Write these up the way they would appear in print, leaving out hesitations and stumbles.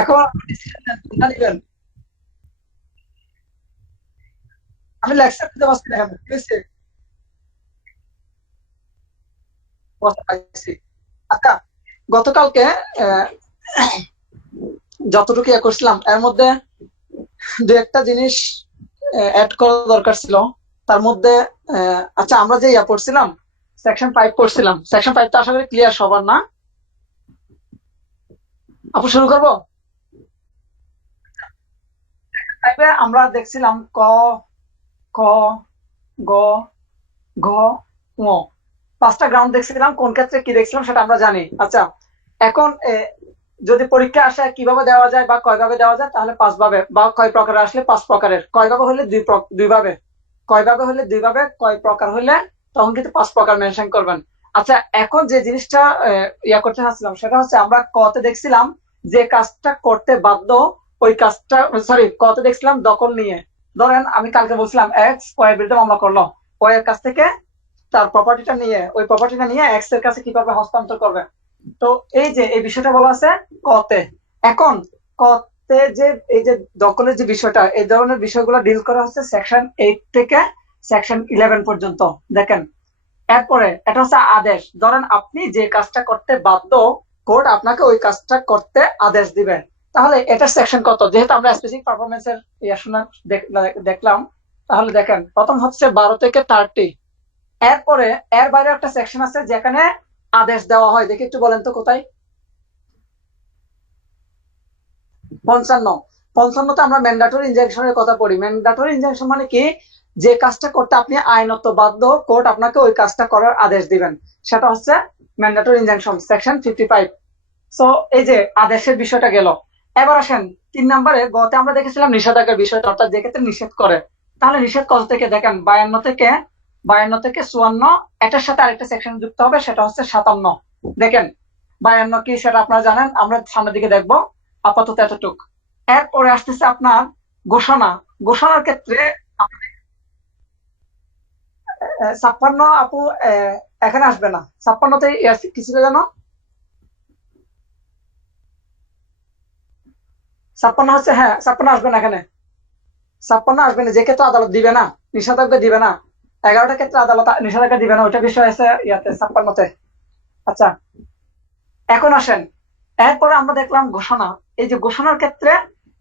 এখন decision নেন, কোনটা নিবেন? আমি লেকচার দিতে পারছি না এখন, ঠিক আছে? বুঝতে পারছি। আচ্ছা, গতকালকে আহ, যতটুকু ইয়ে করছিলাম এর মধ্যে দু একটা জিনিস অ্যাড করা দরকার ছিল। তার মধ্যে আচ্ছা, আমরা যে ইয়া পড়ছিলাম, সেকশন 5 পড়ছিলাম, সেকশন 5 তো আশা করি ক্লিয়ার সবার না? আপু শুরু করবো? তাইলে আমরা দেখছিলাম ক, গ, ঘ, ঙ, 5টা গ্রাউন্ড দেখছিলাম। কোন ক্ষেত্রে কি দেখছিলাম সেটা আমরা জানি। আচ্ছা, এখন যদি পরীক্ষা আসে কিভাবে দেওয়া যায় বা কয়ভাবে দেওয়া যায়, তাহলে 5 ভাবে, বা কয় প্রকারে আসলে 5 প্রকারের, কয়ভাবে হলে দুইভাবে, কয়ভাবে হলে দুইভাবে, কয় প্রকার হলে তখন কিন্তু 5 প্রকার মেনশন করবেন। আচ্ছা, এখন যে জিনিসটা ইয়া করতে চাচ্ছিলাম সেটা হচ্ছে, আমরা কতে দেখছিলাম যে কাজটা করতে বাধ্য, ওই কাজটা, সরি, কতে দেখছিলাম দখল নিয়ে। ধরেন আমি কালকে বলছিলাম এক্স ওয়াই এর বিরুদ্ধে মামলা করলো, ওয়াই এর কাছ থেকে তার প্রপার্টিটা নিয়ে, ওই প্রপার্টিটা নিয়ে এক্স এর কাছে কিভাবে হস্তান্তর করবে। তো এই যে এই বিষয়টা বলা আছে কতে। এখন কতে যে এই যে দখলের যে বিষয়টা, এই ধরনের বিষয়গুলো ডিল করা হচ্ছে সেকশন 8 থেকে সেকশন 11 পর্যন্ত। দেখেন, এরপরে এটা হচ্ছে আদেশ। ধরেন আপনি যে কাজটা করতে বাধ্য, কোর্ট আপনাকে ওই কাজটা করতে আদেশ দিবে। তাহলে এটা সেকশন কত? যেহেতু আমরা স্পেসিফিক পারফরমেন্সের ইয়া শোনা দেখলাম, তাহলে দেখেন প্রথম হচ্ছে 12 থেকে 30। এরপরে এর বাইরে একটা সেকশন আছে যেখানে আদেশ দেওয়া হয়। দেখি একটু বলেন তো কোথায়? 55। 55তে আমরা ম্যান্ডেটরি ইনজাংশনের কথা পড়ি। ম্যান্ডেটরি ইনজাংশন মানে কি? যে কাজটা করতে আপনি আইনত বাধ্য, কোর্ট আপনাকে ওই কাজটা করার আদেশ দিবেন, সেটা হচ্ছে ম্যান্ডেটরি ইনজাংশন, সেকশন 55। সো এই যে আদেশের বিষয়টা গেল। এবার আসেন 3 নম্বরে, গতে আমরা দেখেছিলাম নিষেধাজ্ঞার বিষয়টা, অর্থাৎ যে ক্ষেত্রে নিষেধ করে। তাহলে নিষেধ কত থেকে? দেখেন 52 থেকে 54, এটার সাথে আরেকটা সেকশন যুক্ত হবে, সেটা হচ্ছে 57। দেখেন 52 কি সেটা আপনারা জানেন, আমরা সামনের দিকে দেখবো, আপাতত এতটুক। এরপরে আসতেছে আপনার ঘোষণা। ঘোষণার ক্ষেত্রে 56 আপু এখানে আসবে না। 56তে কি ছিল জানো? 56 হচ্ছে, হ্যাঁ 56 আসবে না এখানে। 56 আসবে না, যে ক্ষেত্রে আদালত দিবে না, নিষেধাজ্ঞা দিবে না। 11টা ক্ষেত্রে আদালত নিষেধাজ্ঞা দিবে না, ওইটা বিষয় আছে ইয়াতে 56তে। আচ্ছা, এখন আসেন, এরপরে আমরা দেখলাম ঘোষণা। এই যে ঘোষণার ক্ষেত্রে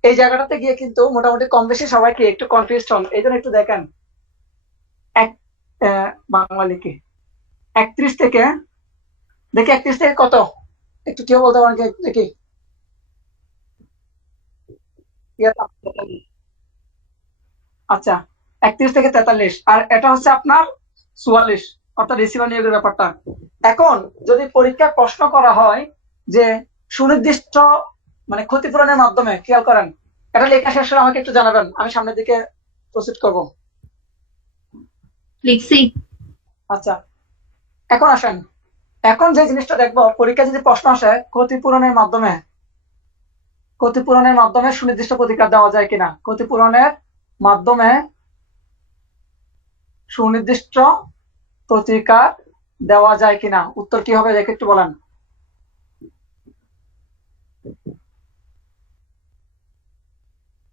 এই জায়গাটাতে গিয়ে কিন্তু মোটামুটি কম বেশি সবাইকে একটু কনফিউজ হন, এই জন্য একটু দেখেন। এক বাংলা লিখি 31 থেকে, দেখি 31 থেকে কত, একটু কেউ বলতে পারেন কি? দেখি ইয়াটা। আচ্ছা, 31 থেকে 43, আর এটা হচ্ছে আপনার 44, অর্থাৎ রিসিভার নিয়োগের ব্যাপারটা। এখন যদি পরীক্ষায় প্রশ্ন করা হয় যে সুনির্দিষ্ট মানে ক্ষতিপূরণের মাধ্যমে, খেয়াল করেন, এটা লেখা শেষ হলে আমাকে একটু জানাবেন, আমি সামনের দিকে প্রসিড করব। লিখছি। আচ্ছা, এখন আসেন, এখন যে জিনিসটা দেখবো, পরীক্ষায় যদি প্রশ্ন আসে ক্ষতিপূরণের মাধ্যমে, ক্ষতিপূরণের মাধ্যমে সুনির্দিষ্ট প্রতিকার দেওয়া যায় কিনা, ক্ষতিপূরণের মাধ্যমে সুনির্দিষ্ট প্রতিকার দেওয়া যায় কিনা, উত্তর কি হবে দেখে একটু বলেন।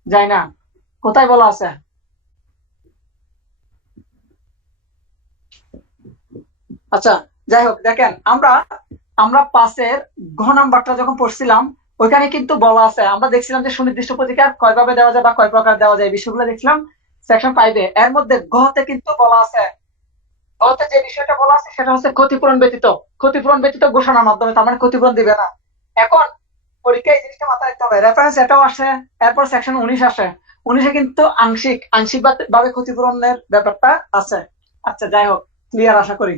যায় না? কোথায় বলা আছে? আচ্ছা, যাই হোক, দেখেন আমরা আমরা পাশের ঘ নাম্বারটা যখন পড়ছিলাম, ওইখানে কিন্তু বলা আছে, আমরা দেখছিলাম যে সুনির্দিষ্ট প্রতিকার কয়ভাবে দেওয়া যায় বা কয় প্রকার দেওয়া যায়, এই বিষয়গুলো দেখছিলাম সেকশন 5-এ। এর মধ্যে ঘতে কিন্তু বলা আছে, ঘতে যে বিষয়টা বলা আছে সেটা হচ্ছে ক্ষতিপূরণ ব্যতীত। ক্ষতিপূরণ ব্যতীত ঘোষণার মাধ্যমে, তার মানে ক্ষতিপূরণ দিবে না। এখন পরীক্ষায় এই জিনিসটা মাথায় রাখতে হবে, রেফারেন্স এটাও আসে। এরপর সেকশন 19 আসে, 19-এ কিন্তু আংশিক আংশিক ভাবে ক্ষতিপূরণের ব্যাপারটা আছে। আচ্ছা, যাই হোক, ক্লিয়ার আশা করি।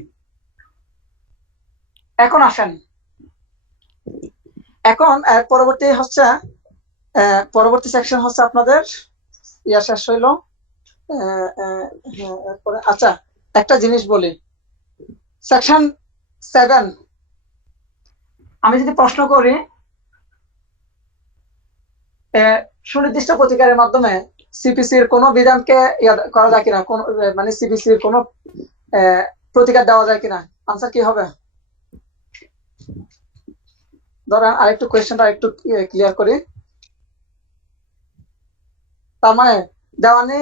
এখন আসেন, এখন পরবর্তী হচ্ছে, পরবর্তী সেকশন হচ্ছে আপনাদের ইয়া শেষ হইলো। হ্যাঁ, এরপরে আচ্ছা, একটা জিনিস বলি, সেকশন 7, আমি যদি প্রশ্ন করি সুনির্দিষ্ট প্রতিকারের মাধ্যমে সিপিসির কোন বিধানকে ইয়া করা যায় কিনা, কোন মানে সিপিসির কোন আহ, প্রতিকার দেওয়া যায় কিনা, আনসার কি হবে? ধরেন আরেকটু কোয়েশ্চেনটা একটু ক্লিয়ার করি। তার মানে দেওয়ানি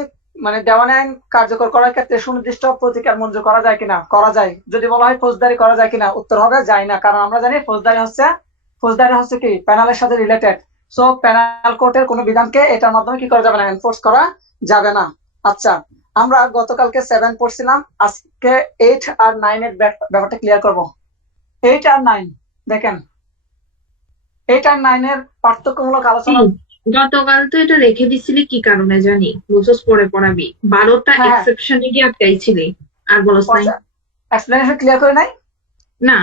দেওয়ানি আইন কার্যকর করার ক্ষেত্রে সুনির্দিষ্ট প্রতিকার মঞ্জুর করা যায় কিনা? করা যায়। যদি বলা হয় ফৌজদারি করা যায় কিনা, উত্তর হবে যায় না, কারণ আমরা জানি ফৌজদারি হচ্ছে কি প্যানালের সাথে রিলেটেড। সো প্যানাল কোর্টের কোনো বিধানকে এটার মাধ্যমে কি করা যাবে না, এনফোর্স করা যাবে না। আচ্ছা, আমরা গতকালকে 7 পড়ছিলাম, আজকে 8 আর 9 এর ব্যাপারটা ক্লিয়ার করব। 8 আর 9 দেখেন, 8 আর 9 এর পার্থক্যমূলক আলোচনা। গতকাল তো এটা রেখে দিছিলি কি কারণে জানি, বলছস পরে পড়াবি, 12টা হ্যাঁ, এক্সেপশনে গিয়ে আটকাইছিলি, আর বলস নাই। এক্সপ্লেনেশন ক্লিয়ার করে নাই? না,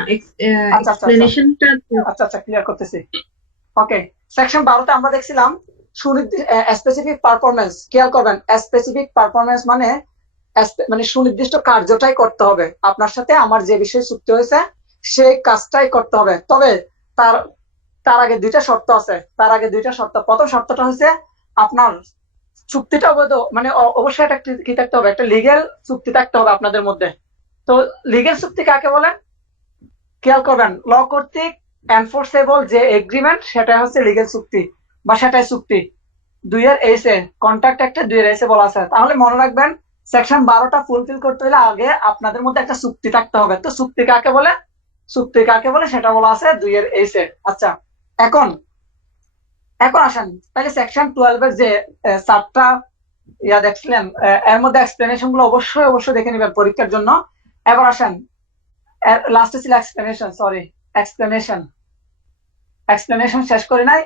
আচ্ছা আচ্ছা আচ্ছা এক্সপ্লেনেশনটা আচ্ছা আচ্ছা ক্লিয়ার করতেছি। ওকে, সেকশন 12তে আমরা দেখছিলাম স্পেসিফিক পারফরমেন্স। খেয়াল করবেন, স্পেসিফিক পারফরমেন্স মানে সুনির্দিষ্ট কার্যটাই করতে হবে। আপনার সাথে আমার যে বিষয়ে চুক্তি হয়েছে সেই কাজটাই করতে হবে। তবে তার তার আগে দুইটা শর্ত আছে। প্রথম শর্তটা হচ্ছে আপনার চুক্তিটা অবশ্যই একটা কি থাকতে হবে, একটা লিগেল চুক্তি থাকতে হবে আপনাদের মধ্যে। তো লিগেল চুক্তি কাকে বলে? খেয়াল করবেন, ল কর্তৃক এনফোর্সেবল যে এগ্রিমেন্ট সেটা হচ্ছে লিগেল চুক্তি বা সেটাই চুক্তি। 2 এর এসে কন্ট্রাক্ট একটা 2 এর এসে বলা আছে। তাহলে মনে রাখবেন, সেকশন 12টা ফুলফিল করতে হলে আগে আপনাদের মধ্যে একটা চুক্তি থাকতে হবে। তো চুক্তি কাকে বলে সেটা বলা আছে 2 এর এসে। আচ্ছা, এখন আসেন তাহলে সেকশন 12 এর যে 4টা দেখছিলেন, এর মধ্যে এক্সপ্লেনেশন গুলো অবশ্যই দেখে নেবেন পরীক্ষার জন্য। এবার আসেন, লাস্টে ছিল এক্সপ্লেনেশন শেষ করি নাই।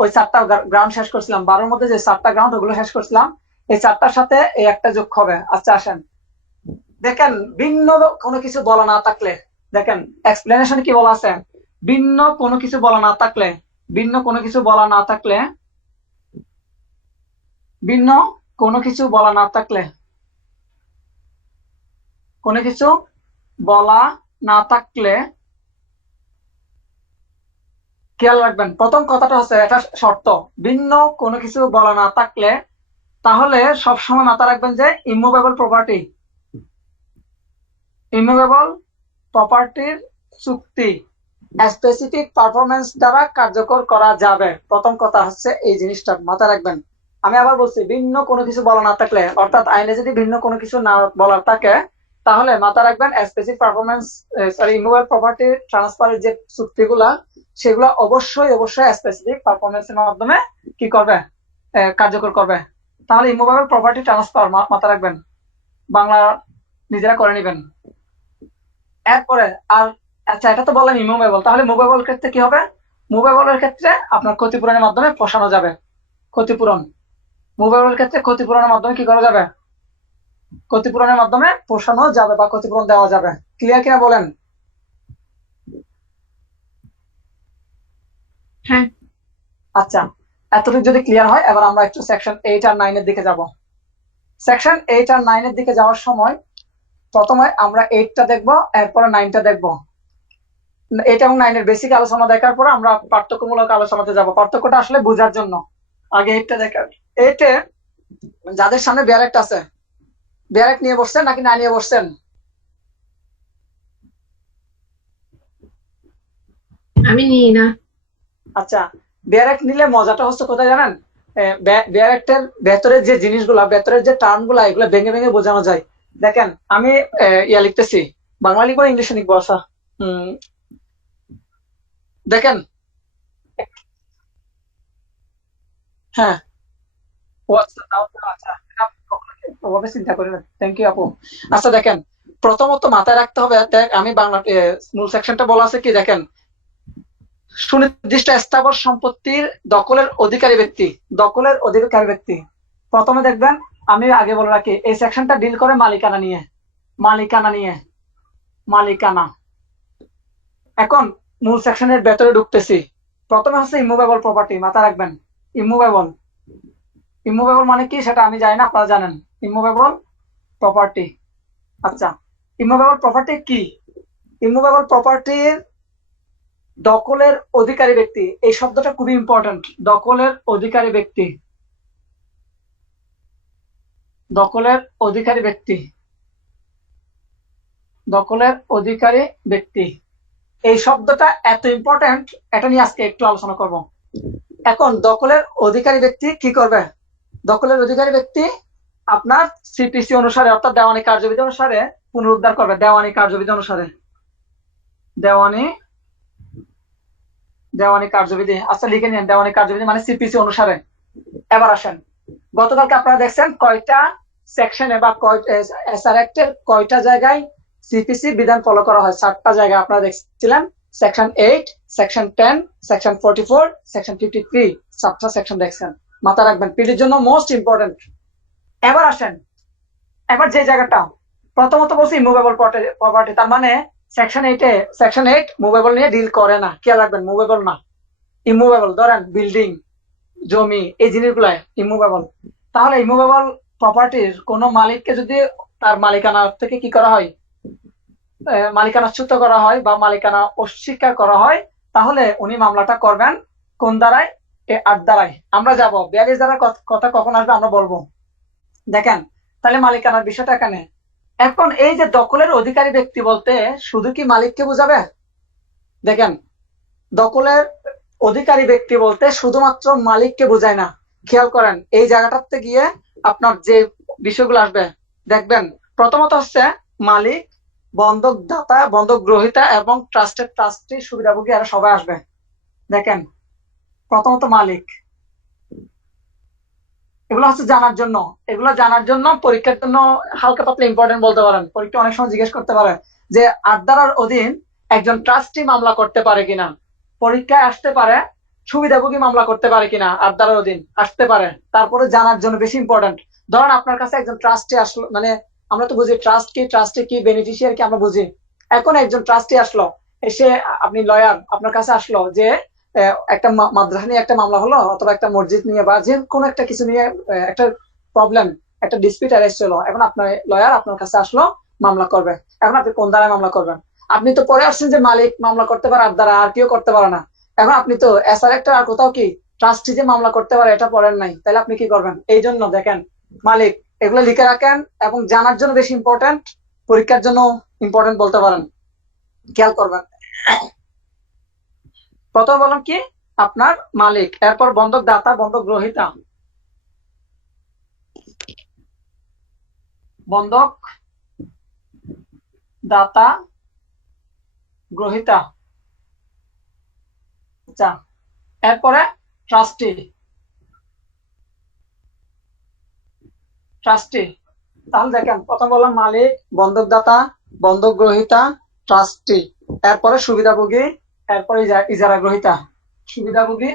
ওই 4টা গ্রাউন্ড শেষ করছিলাম, 12 মধ্যে যে 4টা গ্রাউন্ড ওগুলো শেষ করছিলাম। এই 4টার সাথে এই একটা যোগ হবে। আচ্ছা আসেন, দেখেন ভিন্ন কোনো কিছু বলা না থাকলে, দেখেন এক্সপ্লেনেশন কি বলা আছে, ভিন্ন কোনো কিছু বলা না থাকলে ভিন্ন কোনো কিছু বলা না থাকলে ভিন্ন কোনো কিছু বলা না থাকলে কোনো কিছু বলা না থাকলে খেয়াল রাখবেন, প্রথম কথাটা হচ্ছে এটা শর্ত, ভিন্ন কোনো কিছু বলা না থাকলে তাহলে সবসময় মাথায় রাখবেন যে ইমুভেবল প্রপার্টির চুক্তি স্পেসিফিক পারফরমেন্স দ্বারা কার্যকর করা যাবে। প্রথম কথা হচ্ছে এই জিনিসটা মাথায় রাখবেন। আমি আবার বলছি, ভিন্ন কোনো কিছু বলা না থাকলে, অর্থাৎ আইনে যদি ভিন্ন কোনো কিছু না বলার থাকে তাহলে মাথায় রাখবেন স্পেসিফিক পারফরমেন্স ইমুভেবল প্রপার্টি ট্রান্সফারের যে চুক্তিগুলা সেগুলো অবশ্যই স্পেসিফিক পারফরমেন্সের মাধ্যমে কি করবে, কার্যকর করবে। তাহলে ইমুভেবল প্রপার্টি ট্রান্সফার মাথায় রাখবেন, বাংলা নিজেরা করে নেবেন। এরপরে আর আচ্ছা, এটা তো বললাম ইমুভেবল, তাহলে মুভেবল ক্ষেত্রে কি হবে? মুভেবলের ক্ষেত্রে আপনার ক্ষতিপূরণের মাধ্যমে পোষানো যাবে। ক্ষতিপূরণ, মুভেবলের ক্ষেত্রে ক্ষতিপূরণের মাধ্যমে কি করা যাবে? ক্ষতিপূরণের মাধ্যমে পোষানো যাবে বা ক্ষতিপূরণ দেওয়া যাবে। ক্লিয়ার কিনা বলেন? হ্যাঁ। আচ্ছা, এতটুকু যদি ক্লিয়ার হয়, এবার আমরা একটু সেকশন 8 আর 9 এর দিকে যাব। সেকশন 8 আর 9 এর দিকে যাওয়ার সময় প্রথমে আমরা 8টা দেখবো, এরপরে 9টা দেখবো। 8 এবং 9 এর বেসিক আলোচনা দেখার পরে আমরা পার্থক্যমূলক আলোচনাতে যাব, পার্থক্যটা আসলে বোঝার জন্য। আগে 8টা দেখার। 8-এ যাদের সামনে ব্যারেক্ট আছে, ব্যারেক্ট নিয়ে বসছেন নাকি না নিয়ে বসছেন? আমি নিই না। আচ্ছা, ব্যারেক্ট নিলে মজাটা হচ্ছে কোথায় জানেন? ব্যারেক্টের ভেতরের যে জিনিসগুলা, ভেতরের যে টার্ম গুলা, এগুলো ভেঙে ভেঙে বোঝানো যায়। দেখেন আমি লিখতেছি, বাংলা লিখবো ইংলিশে লিখবো? আচ্ছা, দেখেন, হ্যাঁ, ও আচ্ছা, আচ্ছা, ওভাবে চিন্তা করি না, থ্যাংক ইউ আপু। আচ্ছা দেখেন, প্রথমত মাথায় রাখতে হবে, আমি বাংলা মূল সেকশনটা বলা আছে কি, দেখেন সুনির্দিষ্ট স্থাবর সম্পত্তির দখলের অধিকারী ব্যক্তি। প্রথমে দেখবেন, আমি আগে বলে রাখি, এই সেকশনটা ডিল করে মালিকানা। এখন মূল সেকশনের ভেতরে ঢুকতেছি। প্রথমে হচ্ছে ইমুভেবল প্রপার্টি, মাথা রাখবেন। ইমুভেবল মানে কি সেটা আমি জানি না, আপনারা জানেন। ইমুভেবল প্রপার্টি, আচ্ছা, ইমুভেবল প্রপার্টি কি? ইমুভেবল প্রপার্টির দখলের অধিকারী ব্যক্তি, এই শব্দটা খুবই ইম্পর্টেন্ট। দখলের অধিকারী ব্যক্তি, এই শব্দটা এত ইম্পর্টেন্ট, এটা নিয়ে আজকে একটু আলোচনা করব। এখন দখলের অধিকারী ব্যক্তি কি করবে? দখলের অধিকারী ব্যক্তি আপনার সিপিসি অনুসারে অর্থাৎ দেওয়ানি কার্যবিধি অনুসারে পুনরুদ্ধার করবে। দেওয়ানি কার্যবিধি অনুসারে, দেওয়ানি দেওয়ানি কার্যবিধি, আচ্ছা লিখে নিন, দেওয়ানি কার্যবিধি মানে সিপিসি অনুসারে। এবার আসেন, গতকালকে আপনারা দেখছেন কয়টা সেকশনে বা এসআর অ্যাক্টের কয়টা জায়গায় সিপিসি বিধান ফলো করা হয়? 7টা জায়গায় আপনারা দেখছিলেন। সেকশন 8, সেকশন 10, সেকশন 44, সেকশন 53, 7টা সেকশন দেখছেন। মাথা রাখবেন, পিডির জন্য মোস্ট ইম্পর্টেন্ট। এবার আসেন, এবার যে জায়গাটা প্রথমত বলছি মুভেবল প্রপার্টি, তার মানে সেকশন 8 মুভেবল নিয়ে ডিল করে না। খেয়াল রাখবেন, মুভেবল না, ইমুভেবল। ধরেন বিল্ডিং, জমি, এই জিনিসগুলো ইমুভেবল। তাহলে ইমুভেবল প্রপার্টির কোন মালিককে যদি তার মালিকানা থেকে কি করা হয়, মালিকানাচ্যুত করা হয় বা মালিকানা অস্বীকার করা হয়, তাহলে উনি মামলাটা করবেন কোন ধারায়? 8 ধারায়। আমরা যাব 42 ধারার কথা কখন আসবে আমরা বলবো। দেখেন, তাহলে মালিকানার বিষয়টা এখানে। এখন এই যে দখলের অধিকারী ব্যক্তি বলতে শুধু কি মালিককে বোঝাবে? দেখেন, দখলের অধিকারী ব্যক্তি বলতে শুধুমাত্র মালিককে বোঝায় না। খেয়াল করেন, এই জায়গাটাতে গিয়ে আপনার যে বিষয়গুলো আসবে দেখবেন, প্রথমত হচ্ছে মালিক, বন্ধক দাতা, বন্ধক গ্রহীতা এবং ট্রাস্টেড ট্রাস্টি, সুবিধাভোগী, এরা সবাই আসবে। দেখেন, প্রথমত মালিক, এগুলো হচ্ছে জানার জন্য, এগুলো জানার জন্য পরীক্ষার জন্য হালকা পাতলা ইম্পর্টেন্ট বলতে পারেন। পরীক্ষা অনেক সময় জিজ্ঞেস করতে পারে যে 8 ধারার অধীন একজন ট্রাস্টি মামলা করতে পারে কিনা। পরীক্ষায় আসতে পারে সুবিধাভোগী মামলা করতে পারে কিনা, 8 ধারার অধীন আসতে পারে। তারপরে জানার জন্য বেশি ইম্পর্টেন্ট। ধরেন আপনার কাছে একজন ট্রাস্টি আসলো, মানে আমরা তো বুঝি ট্রাস্টি কি বেনিফিশিয়ারি কি আমরা বুঝি। এখন একজন ট্রাস্টি আসলো, এসে আপনি লয়ার, আপনার কাছে আসলো যে একটা মাদ্রাসা নিয়ে একটা মামলা হলো, অথবা একটা মসজিদ নিয়ে বা যে কোনো একটা কিছু নিয়ে একটা প্রবলেম, একটা ডিসপিউট অ্যারেস্ট হলো। এখন আপনার লয়ার আপনার কাছে আসলো, মামলা করবে। এখন আপনি কোন ধারায় মামলা করবেন? আপনি তো পরে আসছেন যে মালিক মামলা করতে পারে 8 ধারা, আর কেউ করতে পারে না। এখন আপনি তো এসআর একটা আর কোথাও কি ট্রাস্টি যে মামলা করতে পারে এটা পড়েন নাই, তাহলে আপনি কি করবেন? এই জন্য দেখেন, মালিক, এগুলো লিখে রাখেন এবং জানার জন্য বেশি ইম্পর্টেন্ট, পরীক্ষার জন্য ইম্পর্টেন্ট বলতে পারেন। খেয়াল করবেন, প্রথম বললাম কি আপনার মালিক, এরপর বন্ধক দাতা, বন্ধক গ্রহীতা, বন্ধক দাতা, গ্রহীতা। আচ্ছা, এরপরে ট্রাস্টি, ট্রাস্টি। তাহলে দেখেন, প্রথম বললাম মালিক, বন্ধক দাতা, বন্ধক গ্রহীতা, ট্রাস্টি, এরপরে সুবিধাভোগী, এরপরে ইজারা গ্রহীতা। সুবিধাভোগী,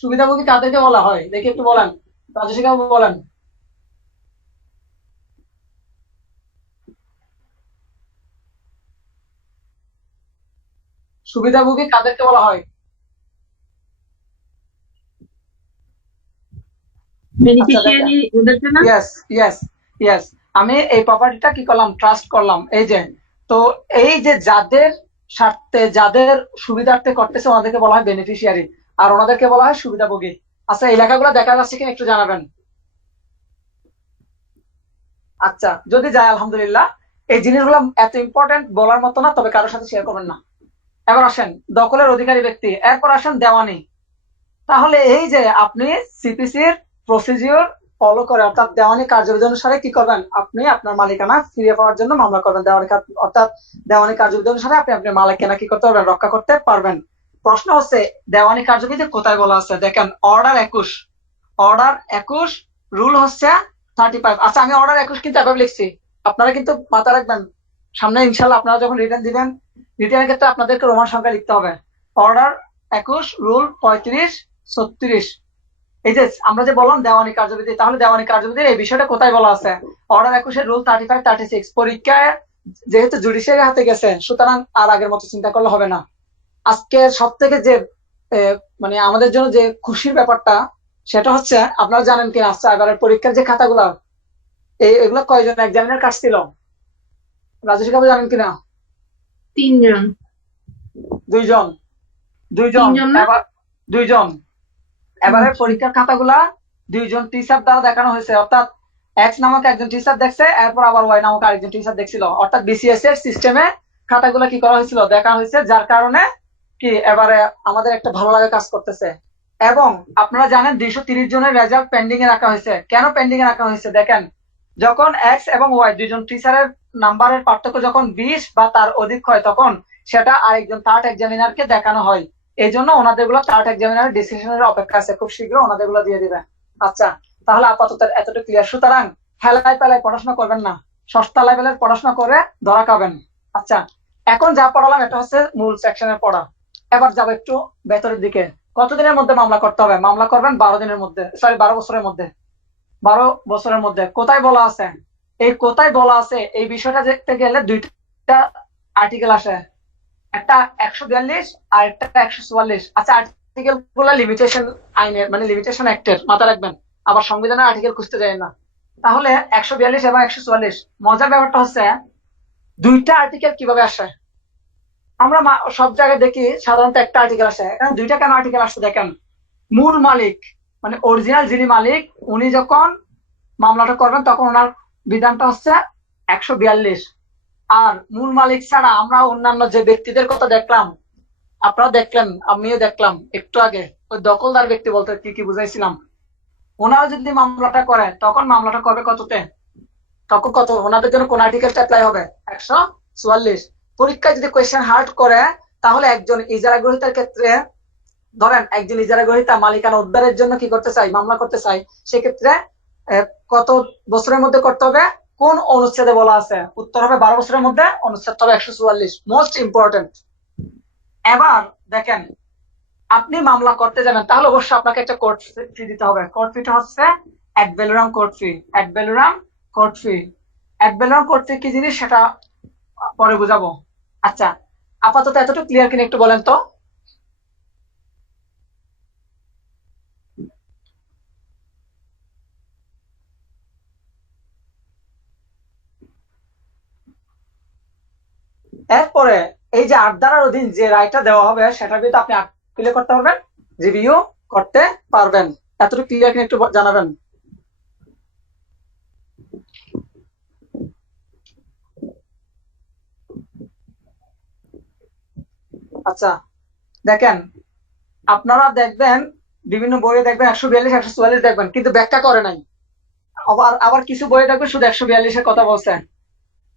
সুবিধাভোগী কাদেরকে বলা হয় দেখি একটু বলেন, রাজস্বী বলেন। সুবিধাভোগী কাদেরকে বলা হয়? আচ্ছা দেখেন, বেনিফিশিয়ারি ওদেরকে না? Yes, yes, yes. আমি এই প্রপার্টিটা কি করলাম, ট্রাস্ট করলাম। এই যে, তো এই যে যাদের স্বার্থে, যাদের সুবিধার্থে করতেছে ওনাদেরকে বলা হয় বেনিফিশিয়ারি, আর ওনাদেরকে বলা হয় সুবিধাভোগী। আচ্ছা, এই লেখাগুলো দেখা যাচ্ছে কিনা একটু জানাবেন। আচ্ছা, যদি যায় আলহামদুলিল্লাহ। এই জিনিসগুলো এত ইম্পর্টেন্ট বলার মতো না, তবে কারোর সাথে শেয়ার করবেন না। এবার আসেন দখলের অধিকারী ব্যক্তি, এরপর আসেন দেওয়ানি। তাহলে এই যে আপনি সিপিসির প্রসিডিওর ফলো করে, অর্থাৎ দেওয়ানি কার্যবিধি অনুসারে কি করবেন, আপনি আপনার মালিকানা ফিরিয়ে পাওয়ার জন্য মামলা করবেন। অর্থাৎ দেওয়ানি কার্যবিধি অনুসারে আপনি আপনার মালিকানা কি করতে পারবেন, রক্ষা করতে পারবেন। প্রশ্ন হচ্ছে দেওয়ানি কার্যবিধি কোথায় বলা আছে? দেখেন, অর্ডার 21, অর্ডার 21 রুল হচ্ছে 35। আচ্ছা, আমি অর্ডার 21 কিন্তু এভাবে লিখছি, আপনারা কিন্তু মাথা রাখবেন। সামনে ইনশাল্লাহ আপনারা যখন রিটার্ন দিবেন, রিটার্নের ক্ষেত্রে আপনাদেরকে রোমান সংখ্যা লিখতে হবে। Order 21 rule 35, 36। এই যে আমরা যে বললাম দেওয়ানি কার্যবিধি, তাহলে দেওয়ানি কার্যবিধির এই বিষয়টা কোথায় বলা আছে? Order 21 rule 35, 36। পরীক্ষায় যেহেতু জুডিশিয়ারি হাতে গেছে, সুতরাং আর আগের মতো চিন্তা করলে হবে না। আজকে সব থেকে যে মানে আমাদের জন্য যে খুশির ব্যাপারটা, সেটা হচ্ছে আপনারা জানেন কিনা, আচ্ছা এবারের পরীক্ষার যে খাতাগুলো, এগুলো কয়জন এক্সামিনার কাটছিল রাজস্বী কাপু জানেন কিনা? 3 জন। 2 জন, 2 জন। 3 জন না? এবার 2 জন, এবারে আচ্ছা। পরীক্ষার খাতাগুলা 2 জন টিচার দ্বারা দেখানো হয়েছে। অর্থাৎ এক্স নামক একজন টিচার দেখছে, এরপর আবার ওয়াই নামক আরেকজন টিচার দেখছিল। অর্থাৎ বিসিএস এর সিস্টেমে খাতাগুলা কি করা হয়েছিল, দেখা হয়েছে। যার কারণে কি এবারে আমাদের একটা ভালো লাগা কাজ করতেছে। এবং আপনারা জানেন 230 জনের রেজাল্ট পেন্ডিং এ রাখা হয়েছে। কেন পেন্ডিং এ রাখা হয়েছে দেখেন, যখন এক্স এবং ওয়াই দুইজন টিচারের নাম্বারের পার্থক্য যখন 20 বা তার অধিক হয় তখন সেটা আরেকজন থার্ড এক্সামিনারকে দেখানো হয়। এই জন্য ওনাদের গুলো থার্ড এক্সামিনার ডিসিশনের অপেক্ষা আছে, খুব শীঘ্র ওনাদের গুলো দিয়ে দিবে। আচ্ছা, তাহলে আপাতত এতটুকু ক্লিয়ার। সুতরাং হেলায় পেলায় পড়াশোনা করবেন না, সস্তা লেভেলের পড়াশোনা করে ধরা খাবেন। আচ্ছা, এখন যা পড়ালাম এটা হচ্ছে মূল সেকশনের পড়া। এবার যাবো একটু ভেতরের দিকে। কতদিনের মধ্যে মামলা করতে হবে? মামলা করবেন 12 দিনের মধ্যে, সরি 12 বছরের মধ্যে। 12 বছরের মধ্যে কোথায় বলা আছে? এই কোথায় বলা আছে এই বিষয়টা দেখতে গেলে দুইটা আর্টিকেল আসে, একটা 142 আর একটা 144। আচ্ছা, আর্টিকেল গুলো লিমিটেশন আইনের মানে লিমিটেশন অ্যাক্টের, মাথা রাখবেন। আবার সংবিধানের আর্টিকেল খুঁজতে যায় না। তাহলে 142 এবং 144, মজার ব্যাপারটা হচ্ছে দুইটা আর্টিকেল কিভাবে আসে? আমরা সব জায়গায় দেখি সাধারণত একটা আর্টিকেল আসে, এখানে দুইটা কেন আর্টিকেল আসছে দেখেন। মূল মালিক মানে অরিজিনাল যিনি মালিক উনি যখন মামলাটা করবেন তখন ওনার বিধানটা হচ্ছে 142। আর মূল মালিক ছাড়া আমরা অন্যান্য যে ব্যক্তিদের কথা দেখলাম, আপনারা দেখলেন, আমিও দেখলাম একটু আগে, ওই দখলদার ব্যক্তি বলতে কি কি বুঝাইছিলাম। ওনারা যদি মামলাটা করে তখন মামলাটা করবে কততে? তখন কত ওনাদের জন্য কোন আর্টিকেলটা অ্যাপ্লাই হবে? 144। পরীক্ষায় যদি কোয়েশ্চেন হার্ড করে তাহলে একজন ইজারা গ্রহীতার ক্ষেত্রে, ধরেন একজন ইজারা গ্রহীতা মালিকানা উদ্ধারের জন্য কি করতে চাই, মামলা করতে চাই, সেক্ষেত্রে কত বছরের মধ্যে করতে হবে, কোন অনুচ্ছেদে বলা আছে? উত্তর হবে 12 বছরের মধ্যে, অনুচ্ছেদ হবে 144, মোস্ট ইম্পর্টেন্ট। এবার দেখেন, আপনি মামলা করতে যাবেন তাহলে অবশ্যই আপনাকে একটা কোর্ট ফি দিতে হবে। কোর্ট ফিটা হচ্ছে ad valorem court fee. Ad valorem court fee, ad valorem court fee কি জিনিস সেটা পরে বুঝাবো। আচ্ছা, আপাতত এতটুকু ক্লিয়ার কিনা একটু বলেন তো। এরপরে এই যে 8 ধারার অধীন যে রায়টা দেওয়া হবে সেটার বিরুদ্ধে আপনি আপিল করতে পারবেন, রিভিউ করতে পারবেন। এতটুকু ক্লিয়ার কিনা একটু জানাবেন। আচ্ছা, দেখেন, আপনারা দেখবেন বিভিন্ন বইয়ে দেখবেন 142 144 দেখবেন কিন্তু ব্যাখ্যা করে নাই। আবার আবার কিছু বইয়ে দেখবেন শুধু 142-এর কথা বলছে,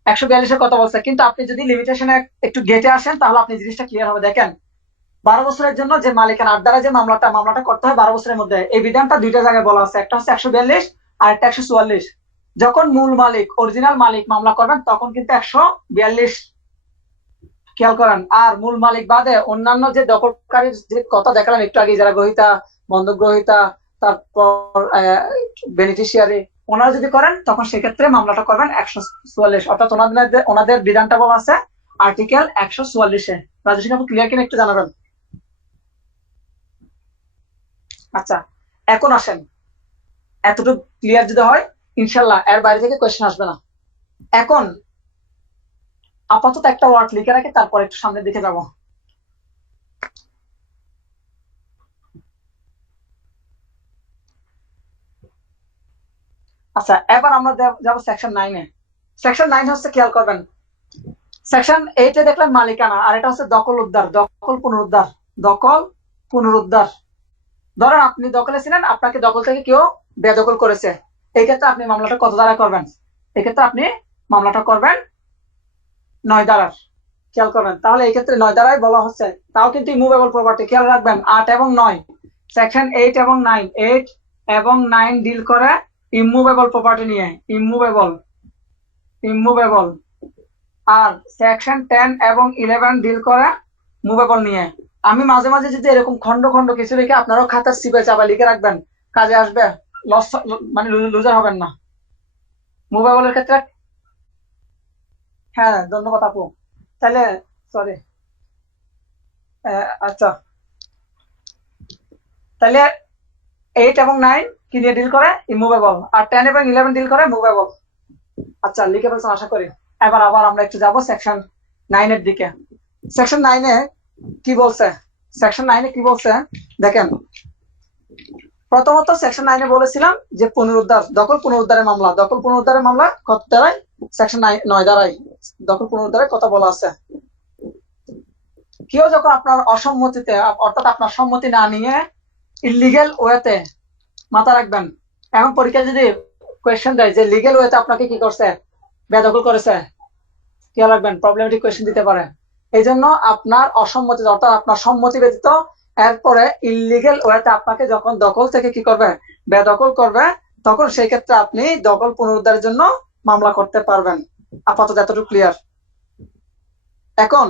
142-এর কথা বলছে, কিন্তু আপনি যদি লিমিটেশনে একটু গেটে আসেন তাহলে আপনি জিনিসটা ক্লিয়ার হবে। দেখেন, 12 বছরের জন্য যে মালিকানা আট দ্বারা যে মামলাটা করতে হয় 12 বছরের মধ্যে, এই বিধানটা দুইটা জায়গায় বলা আছে, একটা হচ্ছে 142 আর একটা 144। যখন মূল মালিক অরিজিনাল মালিক মামলা করবেন তখন কিন্তু 142 খেয়াল করেন। আর মূল মালিক বাদে অন্যান্য যে দখলকারীর যে কথা দেখালাম একটু আগে, যারা গ্রহিতা, বন্ধক গ্রহিতা, তারপর বেনিফিশিয়ারি, ওনারা যদি করেন তখন সেক্ষেত্রে মামলাটা করবেন 144, অর্থাৎ ওনাদের বিধানটা বলা আছে আর্টিকেল 144-এ। রাজস্বী কাপুর ক্লিয়ার কিনা একটু জানাবেন। আচ্ছা, এখন আসেন, এতটুকু ক্লিয়ার যদি হয় ইনশাল্লাহ এর বাইরে থেকে কোয়েশ্চেন আসবে না। এখন আপাতত একটা ওয়ার্ড লিখে রাখি, তারপর একটু সামনের দিকে যাব। আচ্ছা, এবার আমরা যাব সেকশন 9-এ। সেকশন 9 হচ্ছে, খেয়াল করবেন, সেকশন 8-এ দেখলেন মালিকানা, আর এটা হচ্ছে দখল উদ্ধার, দখল পুনরুদ্ধার। দখল পুনরুদ্ধার, ধরেন আপনি দখলে ছিলেন, আপনাকে দখল থেকে কেউ বেদখল করেছে, এই ক্ষেত্রে আপনি মামলাটা কত ধারা করবেন? এক্ষেত্রে আপনি মামলাটা করবেন 9 ধারার। খেয়াল করবেন, তাহলে এই ক্ষেত্রে 9 ধারায় বলা হচ্ছে, তাও কিন্তু ইমুভেবল প্রপার্টি। খেয়াল রাখবেন 8 এবং 9, সেকশন 8 এবং 9, 8 এবং 9 ডিল করে ইমুভেবল প্রপার্টি নিয়ে, ইমুভেবল, ইমুভেবল। আর সেকশন 10 এবং 11 ডিল করে মুভেবল নিয়ে। আমি মাঝে মাঝে যদি এরকম খন্ড খন্ড কিছু লিখে আপনারাও খাতার সিপে চাপা লিখে রাখবেন, কাজে আসবে, লস মানে লুজার হবেন না মুভেবলের ক্ষেত্রে। হ্যাঁ, ধন্যবাদ আপু। তাহলে সরি, আচ্ছা, তাহলে 8 এবং 9 কি দিয়ে ডিল করে? ইমুভেবল। আর 10 এবং 11 ডিল করে মুভেবল। আচ্ছা, লিখে ফেলছেন আশা করি। এবার আবার আমরা একটু যাব সেকশন 9-এর দিকে। সেকশন 9-এ কি বলছে? সেকশন 9-এ কি বলছে দেখেন, প্রথমত সেকশন 9-এ বলেছিলাম যে পুনরুদ্ধার, দখল পুনরুদ্ধারের মামলা, দখল পুনরুদ্ধারের মামলা কত ধারায়? সেকশন 9 ধারায় দখল পুনরুদ্ধারের কথা বলা আছে। কেউ যখন আপনার অসম্মতিতে, অর্থাৎ আপনার সম্মতি না নিয়ে ইলিগেল ওয়েতে, মাথা রাখবেন। এখন পরীক্ষা যদি কোয়েশ্চেন দেয় যে লিগেল ওয়েতে আপনাকে কি করছে, বেদখল করেছে, খেয়াল রাখবেন প্রবলেমেটিক কোয়েশ্চেন দিতে পারে। এই জন্য আপনার অসম্মতি অর্থাৎ আপনার সম্মতি ব্যতীত এরপরে ইলিগেল ওয়েতে আপনাকে যখন দখল থেকে কি করবে, বেদখল করবে, তখন সেই ক্ষেত্রে আপনি দখল পুনরুদ্ধারের জন্য মামলা করতে পারবেন। আপাতত এতটুকু ক্লিয়ার। এখন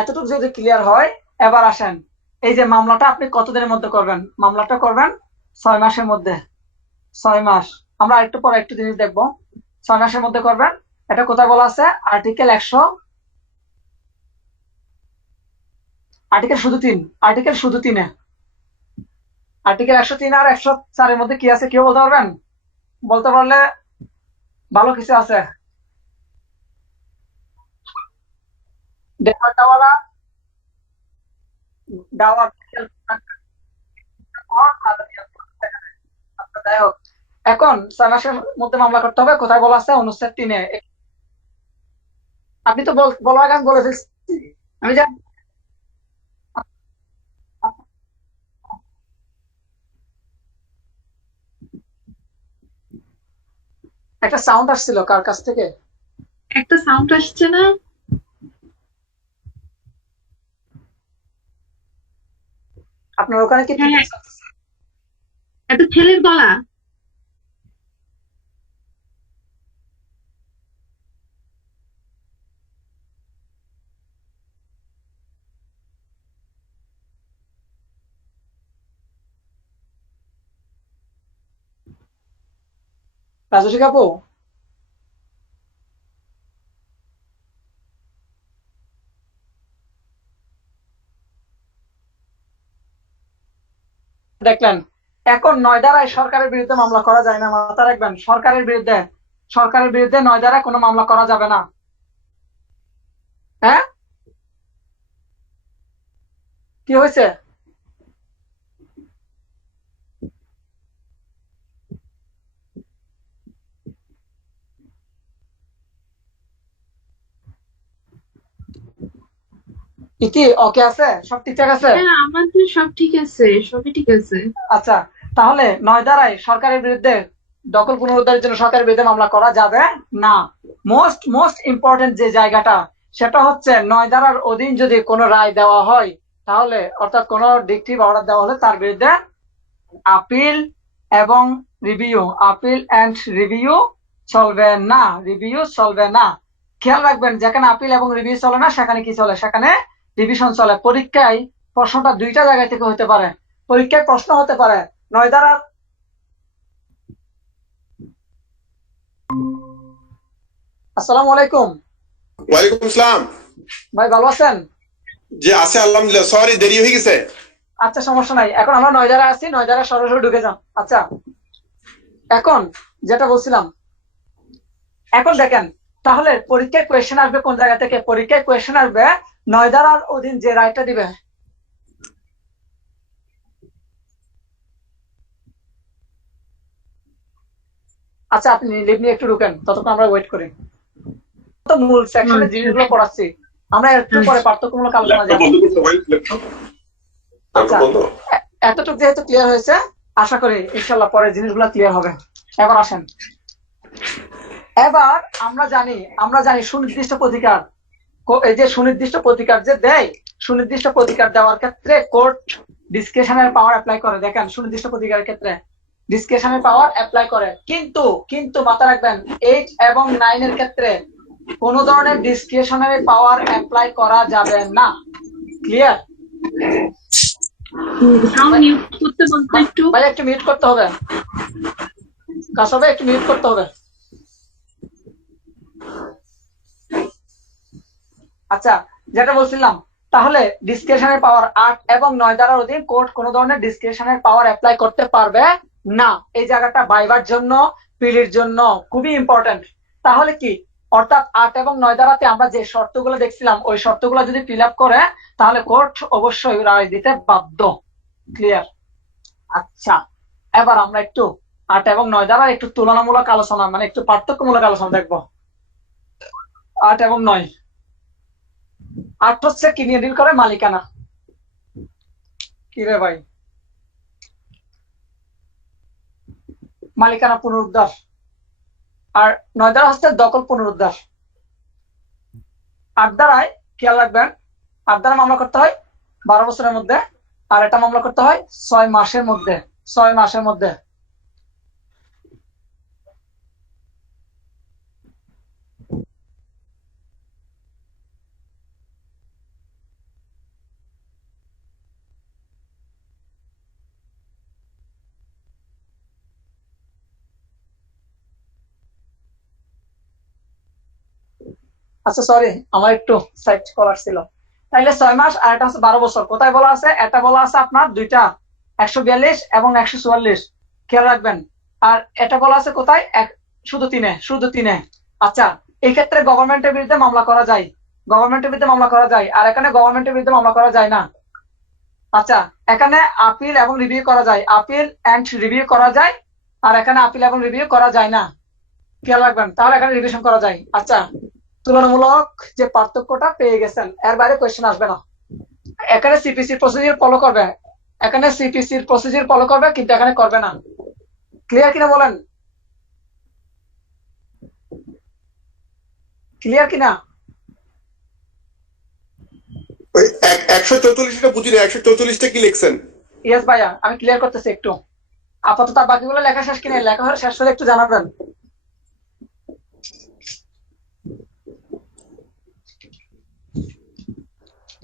এতটুকু যদি ক্লিয়ার হয়, এবার আসেন এই যে মামলাটা আপনি কতদিনের মধ্যে করবেন। মামলাটা করবেন 6 মাসের মধ্যে। 6 মাস, আমরা একটু পরে একটু জিনিস দেখবো। 6 মাসের মধ্যে করবেন। এটা কোথায় বলা আছে? আর্টিকেল 100, আর্টিকেল শুধু 3, আর্টিকেল শুধু 3-এ, আর্টিকেল 103 আর 104 এর মধ্যে কি আছে কেউ বলতে পারবেন? বলতে পারলে ভালো কিছু আছে। দেওয়ালা দাওয়াত, যাই হোক, এখন 6 মাসের মধ্যে মামলা করতে হবে। কোথায় বলা আছে? অনুচ্ছেদ 3-এ। আপনি তো বলার আগে আমি বলে ফেলছি। আমি জানি একটা সাউন্ড আসছিল কার কাছ থেকে? একটা সাউন্ড আসছে না? আপনার ওখানে কি হ্যাঁ, পিকআপ? হ্যাঁ, একটা ছেলের গলা। রাজস্বী আপু, দেখলেন? এখন 9 ধারায় সরকারের বিরুদ্ধে মামলা করা যায় না, মাথা রাখবেন। সরকারের বিরুদ্ধে 9 ধারায় কোনো মামলা করা যাবে না। হ্যাঁ, কি হয়েছে? ইতি ওকে আছে? সব ঠিকঠাক আছে? হ্যাঁ, আমাদের সব ঠিক আছে, সবই ঠিক আছে। আচ্ছা, তাহলে 9 ধারায় সরকারের বিরুদ্ধে দখল পুনরুদ্ধারের জন্য সরকারের বিরুদ্ধে মামলা করা যাবে না। মোস্ট মোস্ট ইম্পর্টেন্ট যে জায়গাটা, সেটা হচ্ছে 9 ধারার অধীন যদি কোনো রায় দেওয়া হয়, তাহলে অর্থাৎ কোনো ডিক্টেটিভ অর্ডার দেওয়া হলে তার বিরুদ্ধে আপিল এবং রিভিউ, আপিল এন্ড রিভিউ চলবে না, রিভিউ চলবে না। খেয়াল রাখবেন, যেখানে আপিল এবং রিভিউ চলে না সেখানে কি চলে? সেখানে রিভিশন চলে। পরীক্ষায় প্রশ্নটা দুইটা জায়গা থেকে হতে পারে। পরীক্ষায় প্রশ্ন হতে পারে 9 ধারার। আসসালামু আলাইকুম। ওয়ালাইকুম আসসালাম। ভাই ভালো আছেন? জি আছে আলহামদুলিল্লাহ, সরি দেরি হয়ে গেছে। আচ্ছা, সমস্যা নাই। এখন আমরা 9 ধারায় আছি, 9 ধারায় সরাসরি ঢুকে যান। আচ্ছা, এখন যেটা বলছিলাম, এখন দেখেন, তাহলে পরীক্ষায় কোয়েশ্চেন আসবে কোন জায়গা থেকে? পরীক্ষায় কোয়েশ্চেন আসবে 9 ধারার অধীন যে রায়টা দিবে। আচ্ছা, আপনি লিভ নিয়ে একটু ঢুকেন, ততক্ষণ আমরা ওয়েট করি। তো মূল সেকশনে আচ্ছা, জিনিসগুলো পড়াচ্ছি, আমরা একটু পরে আচ্ছা। পার্থক্যমূলক আলোচনা ল্যাপটপ যাব। বন্ধ করতে হয়, ল্যাপটপ আচ্ছা, ল্যাপটপ বন্ধ। এতটুকু যেহেতু ক্লিয়ার হয়েছে, আশা করি ইনশাল্লাহ পরে জিনিসগুলো ক্লিয়ার হবে। এবার আসেন, এবার আমরা জানি সুনির্দিষ্ট প্রতিকার। এই যে সুনির্দিষ্ট প্রতিকার যে দেয়, সুনির্দিষ্ট প্রতিকার দেওয়ার ক্ষেত্রে কোর্ট ডিসক্রিশনের পাওয়ার অ্যাপ্লাই করে। দেখেন, সুনির্দিষ্ট প্রতিকারের ক্ষেত্রে ডিসক্রিশনের পাওয়ার অ্যাপ্লাই করে, কিন্তু কিন্তু মাথা রাখবেন 8 এবং 9 এর ক্ষেত্রে কোন ধরনের ডিসক্রিশনারি পাওয়ার অ্যাপ্লাই করা যাবে না। ক্লিয়ার? সাউন্ড মিউট করতে বলতো একটু। ভাই একটু মিউট করতে হবে, কাজ হবে, একটু মিউট করতে হবে। আচ্ছা, যেটা বলছিলাম, তাহলে ডিসক্রিশনের পাওয়ার 8 এবং 9 ধারার অধীন কোর্ট কোন ধরনের ডিসক্রিশনের পাওয়ার অ্যাপ্লাই করতে পারবে না। এই জায়গাটা ভাইবার জন্য, পিলির জন্য খুবই ইম্পর্টেন্ট। তাহলে কি অর্থাৎ 8 এবং 9 ধারাতে আমরা যে শর্তগুলো দেখছিলাম, ওই শর্তগুলো যদি ফিল আপ করে, তাহলে কোর্ট অবশ্যই রায় দিতে বাধ্য। ক্লিয়ার? আচ্ছা, এবার আমরা একটু 8 এবং 9 ধারার একটু তুলনামূলক আলোচনা, মানে একটু পার্থক্যমূলক আলোচনা দেখবো। 8 এবং 9। 8 হচ্ছে কি নিয়ে ডিল করে? মালিকানা। কি রে ভাই, মালিকানা পুনরুদ্ধার, আর 9 ধারা হচ্ছে দখল পুনরুদ্ধার। 8 ধারায় খেয়াল রাখবেন, 8 ধারা মামলা করতে হয় 12 বছরের মধ্যে, আর এটা মামলা করতে হয় 6 মাসের মধ্যে। 6 মাসের মধ্যে। আচ্ছা সরি, আমার একটু সাইড কলার ছিল। তাইলে 6 মাস, আর এটা হচ্ছে 12 বছর। কোথায় বলা আছে? এটা বলা আছে আপনার দুইটা, 142 এবং 144, খেয়াল রাখবেন। আর এটা বলা আছে কোথায়? শুধু তিনে, শুধু তিনে। আচ্ছা, এই ক্ষেত্রে গভর্নমেন্টের বিরুদ্ধে মামলা করা যায়, গভর্নমেন্টের বিরুদ্ধে মামলা করা যায়, আর এখানে গভর্নমেন্টের বিরুদ্ধে মামলা করা যায় না। আচ্ছা, এখানে আপিল এবং রিভিউ করা যায়, আপিল এন্ড রিভিউ করা যায়, আর এখানে আপিল এবং রিভিউ করা যায় না, খেয়াল রাখবেন। তাহলে এখানে রিভিশন করা যায়। আচ্ছা, তুলনামূলক যে পার্থক্যটা পেয়ে গেছেন, এর বাইরে কোয়েশ্চেন আসবে না। এখানে সিপিসি প্রসিডিউর ফলো করবে, এখানে সিপিসির প্রসিডিউর ফলো করবে, কিন্তু এখানে করবে না। ক্লিয়ার কিনা বলেন? ক্লিয়ার কিনা? ওই 144টা বুঝি না, 144টা কি লিখছেন? ইয়েস ভাইয়া, আমি ক্লিয়ার করতেছি একটু। আপাতত আর বাকিগুলো লেখা শেষ কিনা, লেখা শেষ হলে একটু জানাবেন।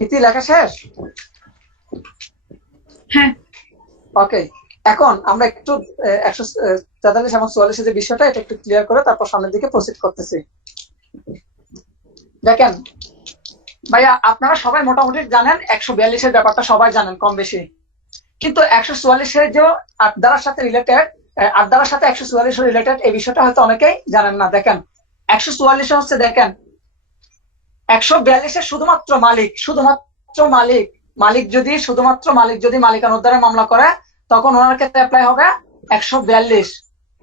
ইতি লেখা শেষ? হ্যাঁ। ওকে, এখন আমরা একটু 143 এবং 44 যে বিষয়টা, এটা একটু ক্লিয়ার করে তারপর সামনের দিকে প্রসিড করতেছি। দেখেন ভাইয়া, আপনারা সবাই মোটামুটি জানেন 142-এর ব্যাপারটা সবাই জানেন কম বেশি, কিন্তু 144-এর যে 8 ধারার সাথে রিলেটেড, 8 ধারার সাথে 144 রিলেটেড, এই বিষয়টা হয়তো অনেকেই জানেন না। দেখেন 144 হচ্ছে, দেখেন 142-এ শুধুমাত্র মালিক, শুধুমাত্র মালিক, মালিক যদি মালিকানা উদ্ধারের মামলা করে, তখন ওনার ক্ষেত্রে অ্যাপ্লাই হবে 142।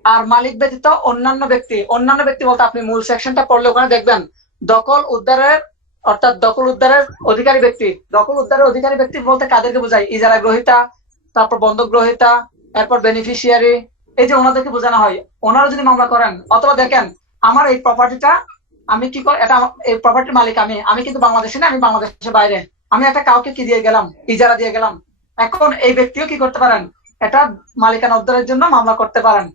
আর মালিক ব্যতীত অন্যান্য ব্যক্তি বলতে আপনি মূল সেকশনটা পড়লে ওখানে দেখবেন দখল উদ্ধারের, অর্থাৎ দখল উদ্ধারের অধিকারী ব্যক্তি। দখল উদ্ধারের অধিকারী ব্যক্তি বলতে কাদেরকে বোঝায়? ইজারা গ্রহীতা, তারপর বন্ধক গ্রহীতা, এরপর বেনিফিশিয়ারি, এই যে ওনাদেরকে বোঝানো হয়। ওনারা যদি মামলা করেন, অথবা দেখেন আমার এই প্রপার্টিটা, আমি কি করে, এটা এই প্রপার্টির মালিক আমি কিন্তু বাংলাদেশে না, আমি বাংলাদেশের বাইরে, আমি একটা কাউকে কি দিয়ে গেলাম? ইজারা দিয়ে গেলাম। এখন এই ব্যক্তিও কি করতে পারেন? এটা মালিকানা উদ্ধারের জন্য মামলা করতে পারেন।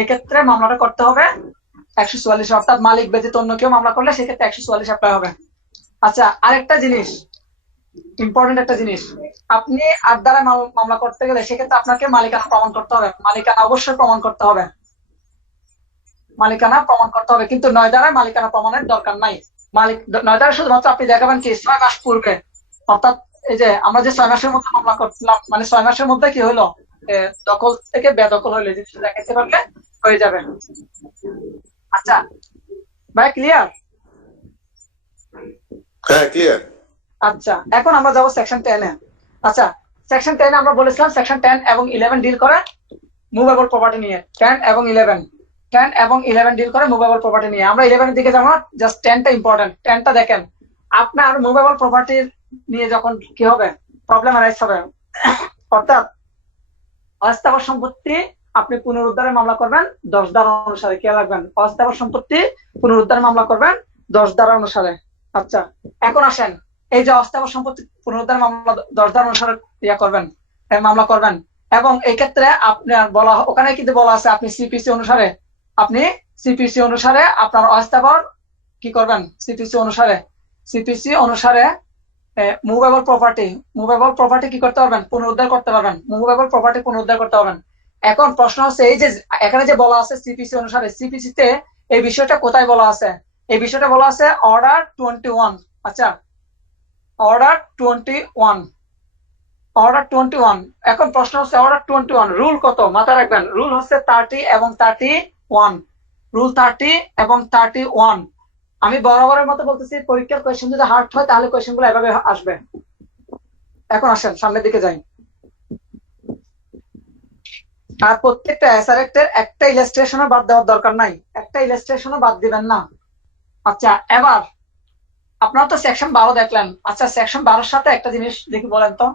এক্ষেত্রে মামলাটা করতে হবে 144, অর্থাৎ মালিক ব্যতীত অন্য কেউ মামলা করলে সেক্ষেত্রে 144 অ্যাপ্লাই হবে। আচ্ছা, আরেকটা জিনিস, ইম্পর্টেন্ট একটা জিনিস, আপনি 8 ধারায় মামলা করতে গেলে সেক্ষেত্রে আপনাকে মালিকানা প্রমাণ করতে হবে, মালিকানা অবশ্যই প্রমাণ করতে হবে, মালিকানা প্রমাণ করতে হবে। কিন্তু 9 ধারায় মালিকানা প্রমাণের দরকার নাই। 9 ধারায় শুধুমাত্র আপনি দেখাবেন কি 6 মাস পূর্বে, অর্থাৎ এই যে আমরা যে 6 মাসের মধ্যে মামলা করছিলাম, মানে 6 মাসের মধ্যে কি হলো, দখল থেকে বেদখল হইলে জিনিসটা দেখাতে পারলে হয়ে যাবে। আচ্ছা ভাই, ক্লিয়ার? হ্যাঁ ক্লিয়ার। আচ্ছা, এখন আমরা যাবো সেকশন 10 এ। আচ্ছা, সেকশন 10 এ আমরা বলেছিলাম সেকশন 10 এবং 11 ডিল করে মুভেবল প্রপার্টি নিয়ে। 10 এবং 11 ডিল করে মুভেবল প্রপার্টি নিয়ে। আমরা 11 এর দিকে যাবো না, জাস্ট 10টা ইম্পর্টেন্ট। 10টা দেখেন, আপনার মুভেবল প্রপার্টির নিয়ে যখন কি হবে, প্রবলেম অ্যারাইজ হবে, অর্থাৎ অস্থাবর সম্পত্তি আপনি পুনরুদ্ধারের মামলা করবেন 10 ধারা অনুসারে। খেয়াল রাখবেন, অস্থাবর সম্পত্তি পুনরুদ্ধার মামলা করবেন 10 ধারা অনুসারে। আচ্ছা, এখন আসেন, এই যে অস্থাবর সম্পত্তি পুনরুদ্ধার মামলা 10 ধারা অনুসারে মামলা করবেন, এবং এই ক্ষেত্রে আপনার বলা, ওখানে কিন্তু বলা আছে আপনি সিপিসি অনুসারে আপনার অস্থাবর কি করবেন? সিপিসি অনুসারে মুভেবল প্রপার্টি কি করতে পারবেন? পুনরুদ্ধার করতে পারবেন, মুভেবল প্রপার্টি পুনরুদ্ধার করতে পারবেন। এখন প্রশ্ন হচ্ছে, এই যে এখানে যে বলা আছে সিপিসি অনুসারে, সিপিসিতে এই বিষয়টা কোথায় বলা আছে? এই বিষয়টা বলা আছে অর্ডার 21। আচ্ছা, অর্ডার 21। এখন প্রশ্ন হচ্ছে অর্ডার 21 রুল কত? মাথায় রাখবেন, রুল হচ্ছে 30 এবং 31। রুল 30 এবং 31। আমি বরাবরের মতো বলতেছি, পরীক্ষার কোয়েশ্চেন যদি হার্ড হয় তাহলে কোয়েশ্চেন গুলো এভাবে আসবে। এখন আসেন সামনের দিকে যাই। আর প্রত্যেকটা এসআর এর একটা ইলাস্ট্রেশনও বাদ দেওয়ার দরকার নাই, একটা ইলাস্ট্রেশনও বাদ দিবেন না। আচ্ছা, এবার আপনারা তো সেকশন 12 দেখলেন। আচ্ছা, সেকশন 12-এর সাথে একটা জিনিস দেখি, বলেন তো,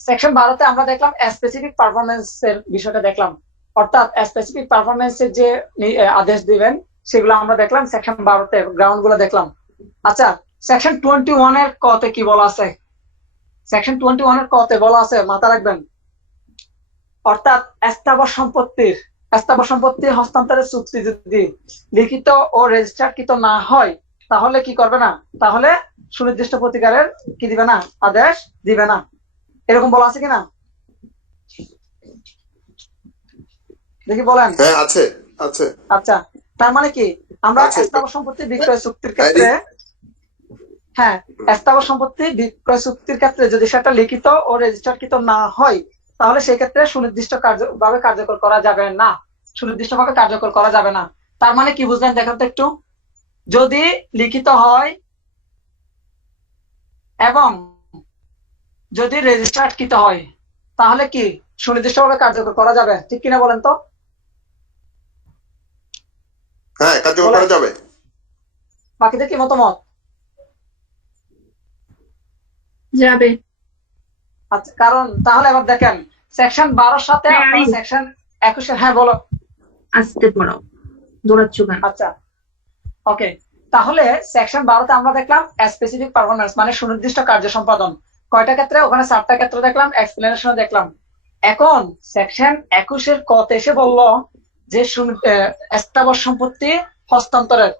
সেকশন 12-তে আমরা দেখলাম স্পেসিফিক পারফরমেন্স এর বিষয়টা দেখলাম। অর্থাৎ স্পেসিফিক পারফরমেন্সের যে আদেশ দিবেন সেগুলো আমরা দেখলাম সেকশন 12-তে, গ্রাউন্ড গুলো দেখলাম। আচ্ছা, সেকশন 21 এর কতে কি বলা আছে? সেকশন 21 এর কতে বলা আছে মাথা রাখবেন। অর্থাৎ স্থাবর সম্পত্তি হস্তান্তরের চুক্তি যদি লিখিত ও রেজিস্টারকৃত না হয় তাহলে কি করবে না? তাহলে সুনির্দিষ্ট প্রতিকারের কি দিবে না? আদেশ দিবে না। এরকম বলা আছে কিনা দেখি বলেন। হ্যাঁ, আছে আছে। আচ্ছা, তার মানে কি আমরা আছে। স্থাবর সম্পত্তি বিক্রয় চুক্তির ক্ষেত্রে, হ্যাঁ, স্থাবর সম্পত্তি বিক্রয় চুক্তির ক্ষেত্রে যদি সেটা লিখিত ও রেজিস্টারকৃত না হয় তাহলে সেই ক্ষেত্রে সুনির্দিষ্টভাবে কার্যকর করা যাবে না। সুনির্দিষ্টভাবে কার্যকর করা যাবে না। তার মানে কি বুঝলেন দেখেন তো একটু। যদি লিখিত হয় এবং যদি রেজিস্টারকৃত হয় তাহলে কি সুনির্দিষ্টভাবে কার্যকর করা যাবে, ঠিক কিনা বলেন তো? হ্যাঁ, কার্যকর করা যাবে। বাকিদের কি মতামত? যাবে। আচ্ছা, কারণ তাহলে এবার দেখেন সেকশন 12-র সাথে হ্যাঁ, আপনার সেকশন 21-এর, হ্যাঁ বলো। আসতে পড়াও, দৌড়াচ্ছ কেন? আচ্ছা, ওকে, তাহলে সেকশন 12-তে আমরা দেখলাম স্পেসিফিক পারফরমেন্স মানে সুনির্দিষ্ট কার্য সম্পাদন কয়টা ক্ষেত্রে, ওখানে 7টা ক্ষেত্রে দেখলাম, এক্সপ্লেনেশন দেখলাম। এখন সেকশন 21-এর কতে এসে বললো যে স্থাবর সম্পত্তি হস্তান্তরের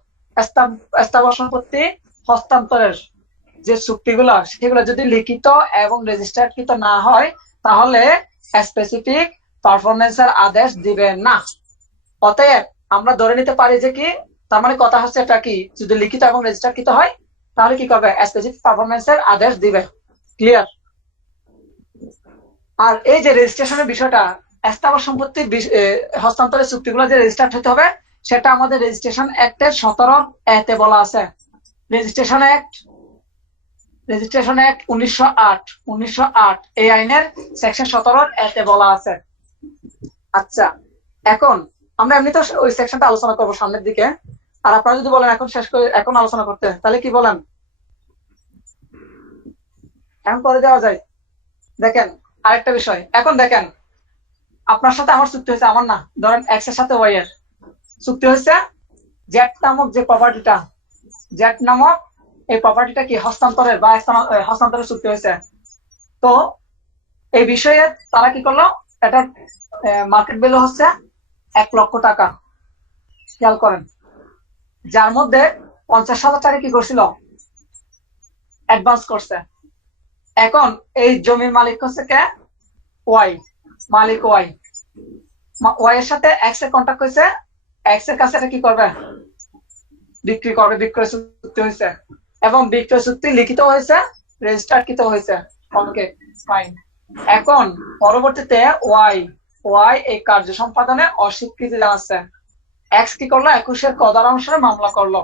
স্থাবর সম্পত্তি হস্তান্তরের যে চুক্তিগুলো সেগুলো যদি লিখিত এবং রেজিস্টারকৃত না হয় তাহলে স্পেসিফিক পারফরমেন্সের আদেশ দিবে না। অতএব আমরা ধরে নিতে পারি যে কি, তার মানে কথা হচ্ছে এটা কি, যদি লিখিত এবং রেজিস্টারকৃত হয় তাহলে কি করবে? স্পেসিফিক পারফরমেন্সের আদেশ দিবে। ক্লিয়ার? আর এই যে রেজিস্ট্রেশনের বিষয়টা, স্থাবর সম্পত্তির হস্তান্তরের চুক্তিগুলো যে রেজিস্টার্ড হতে হবে সেটা আমাদের রেজিস্ট্রেশন অ্যাক্টের 17-এ বলা আছে। রেজিস্ট্রেশন অ্যাক্ট 1908 এই আইনের সেকশন 17-এ বলা আছে। আচ্ছা, এখন আমরা এমনি তো ওই সেকশনটা আলোচনা করবো সামনের দিকে, আর আপনারা যদি বলেন এখন শেষ করে এখন আলোচনা করতে, তাহলে কি বলেন এখন করে দেওয়া যায়? দেখেন আরেকটা বিষয়, এখন দেখেন আপনার সাথে আমার চুক্তি হয়েছে, আমার না, ধরেন এক্স এর সাথে ওয়াই এর চুক্তি হয়েছে। জেড নামক যে প্রপার্টিটা, জেড নামক এই প্রপার্টিটা কি হস্তান্তরের বা হস্তান্তরের চুক্তি হয়েছে। তো এই বিষয়ে তারা কি করলো, এটা মার্কেট ভ্যালু হচ্ছে 1 লক্ষ টাকা। খেয়াল করেন, যার মধ্যে 50,000 টাকা কি করছিল, অ্যাডভান্স করছে। এখন এই জমির মালিক হচ্ছে কে? ওয়াই, মালিক ওয়াই। ওয়াই এর সাথে এক্স এর কন্ট্যাক্ট হয়েছে, এক্স এর কাছে এটা কি করবে? বিক্রি করবে। বিক্রয় চুক্তি হয়েছে এবং বিক্রয় চুক্তি লিখিত হয়েছে, রেজিস্টারকৃত হয়েছে। ওকে, ফাইন। এখন পরবর্তীতে ওয়াই এই কার্য সম্পাদনে অস্বীকৃতি জানাচ্ছে। এক্স কি করলো? 21-এর ক ধারা অনুসারে মামলা করলো।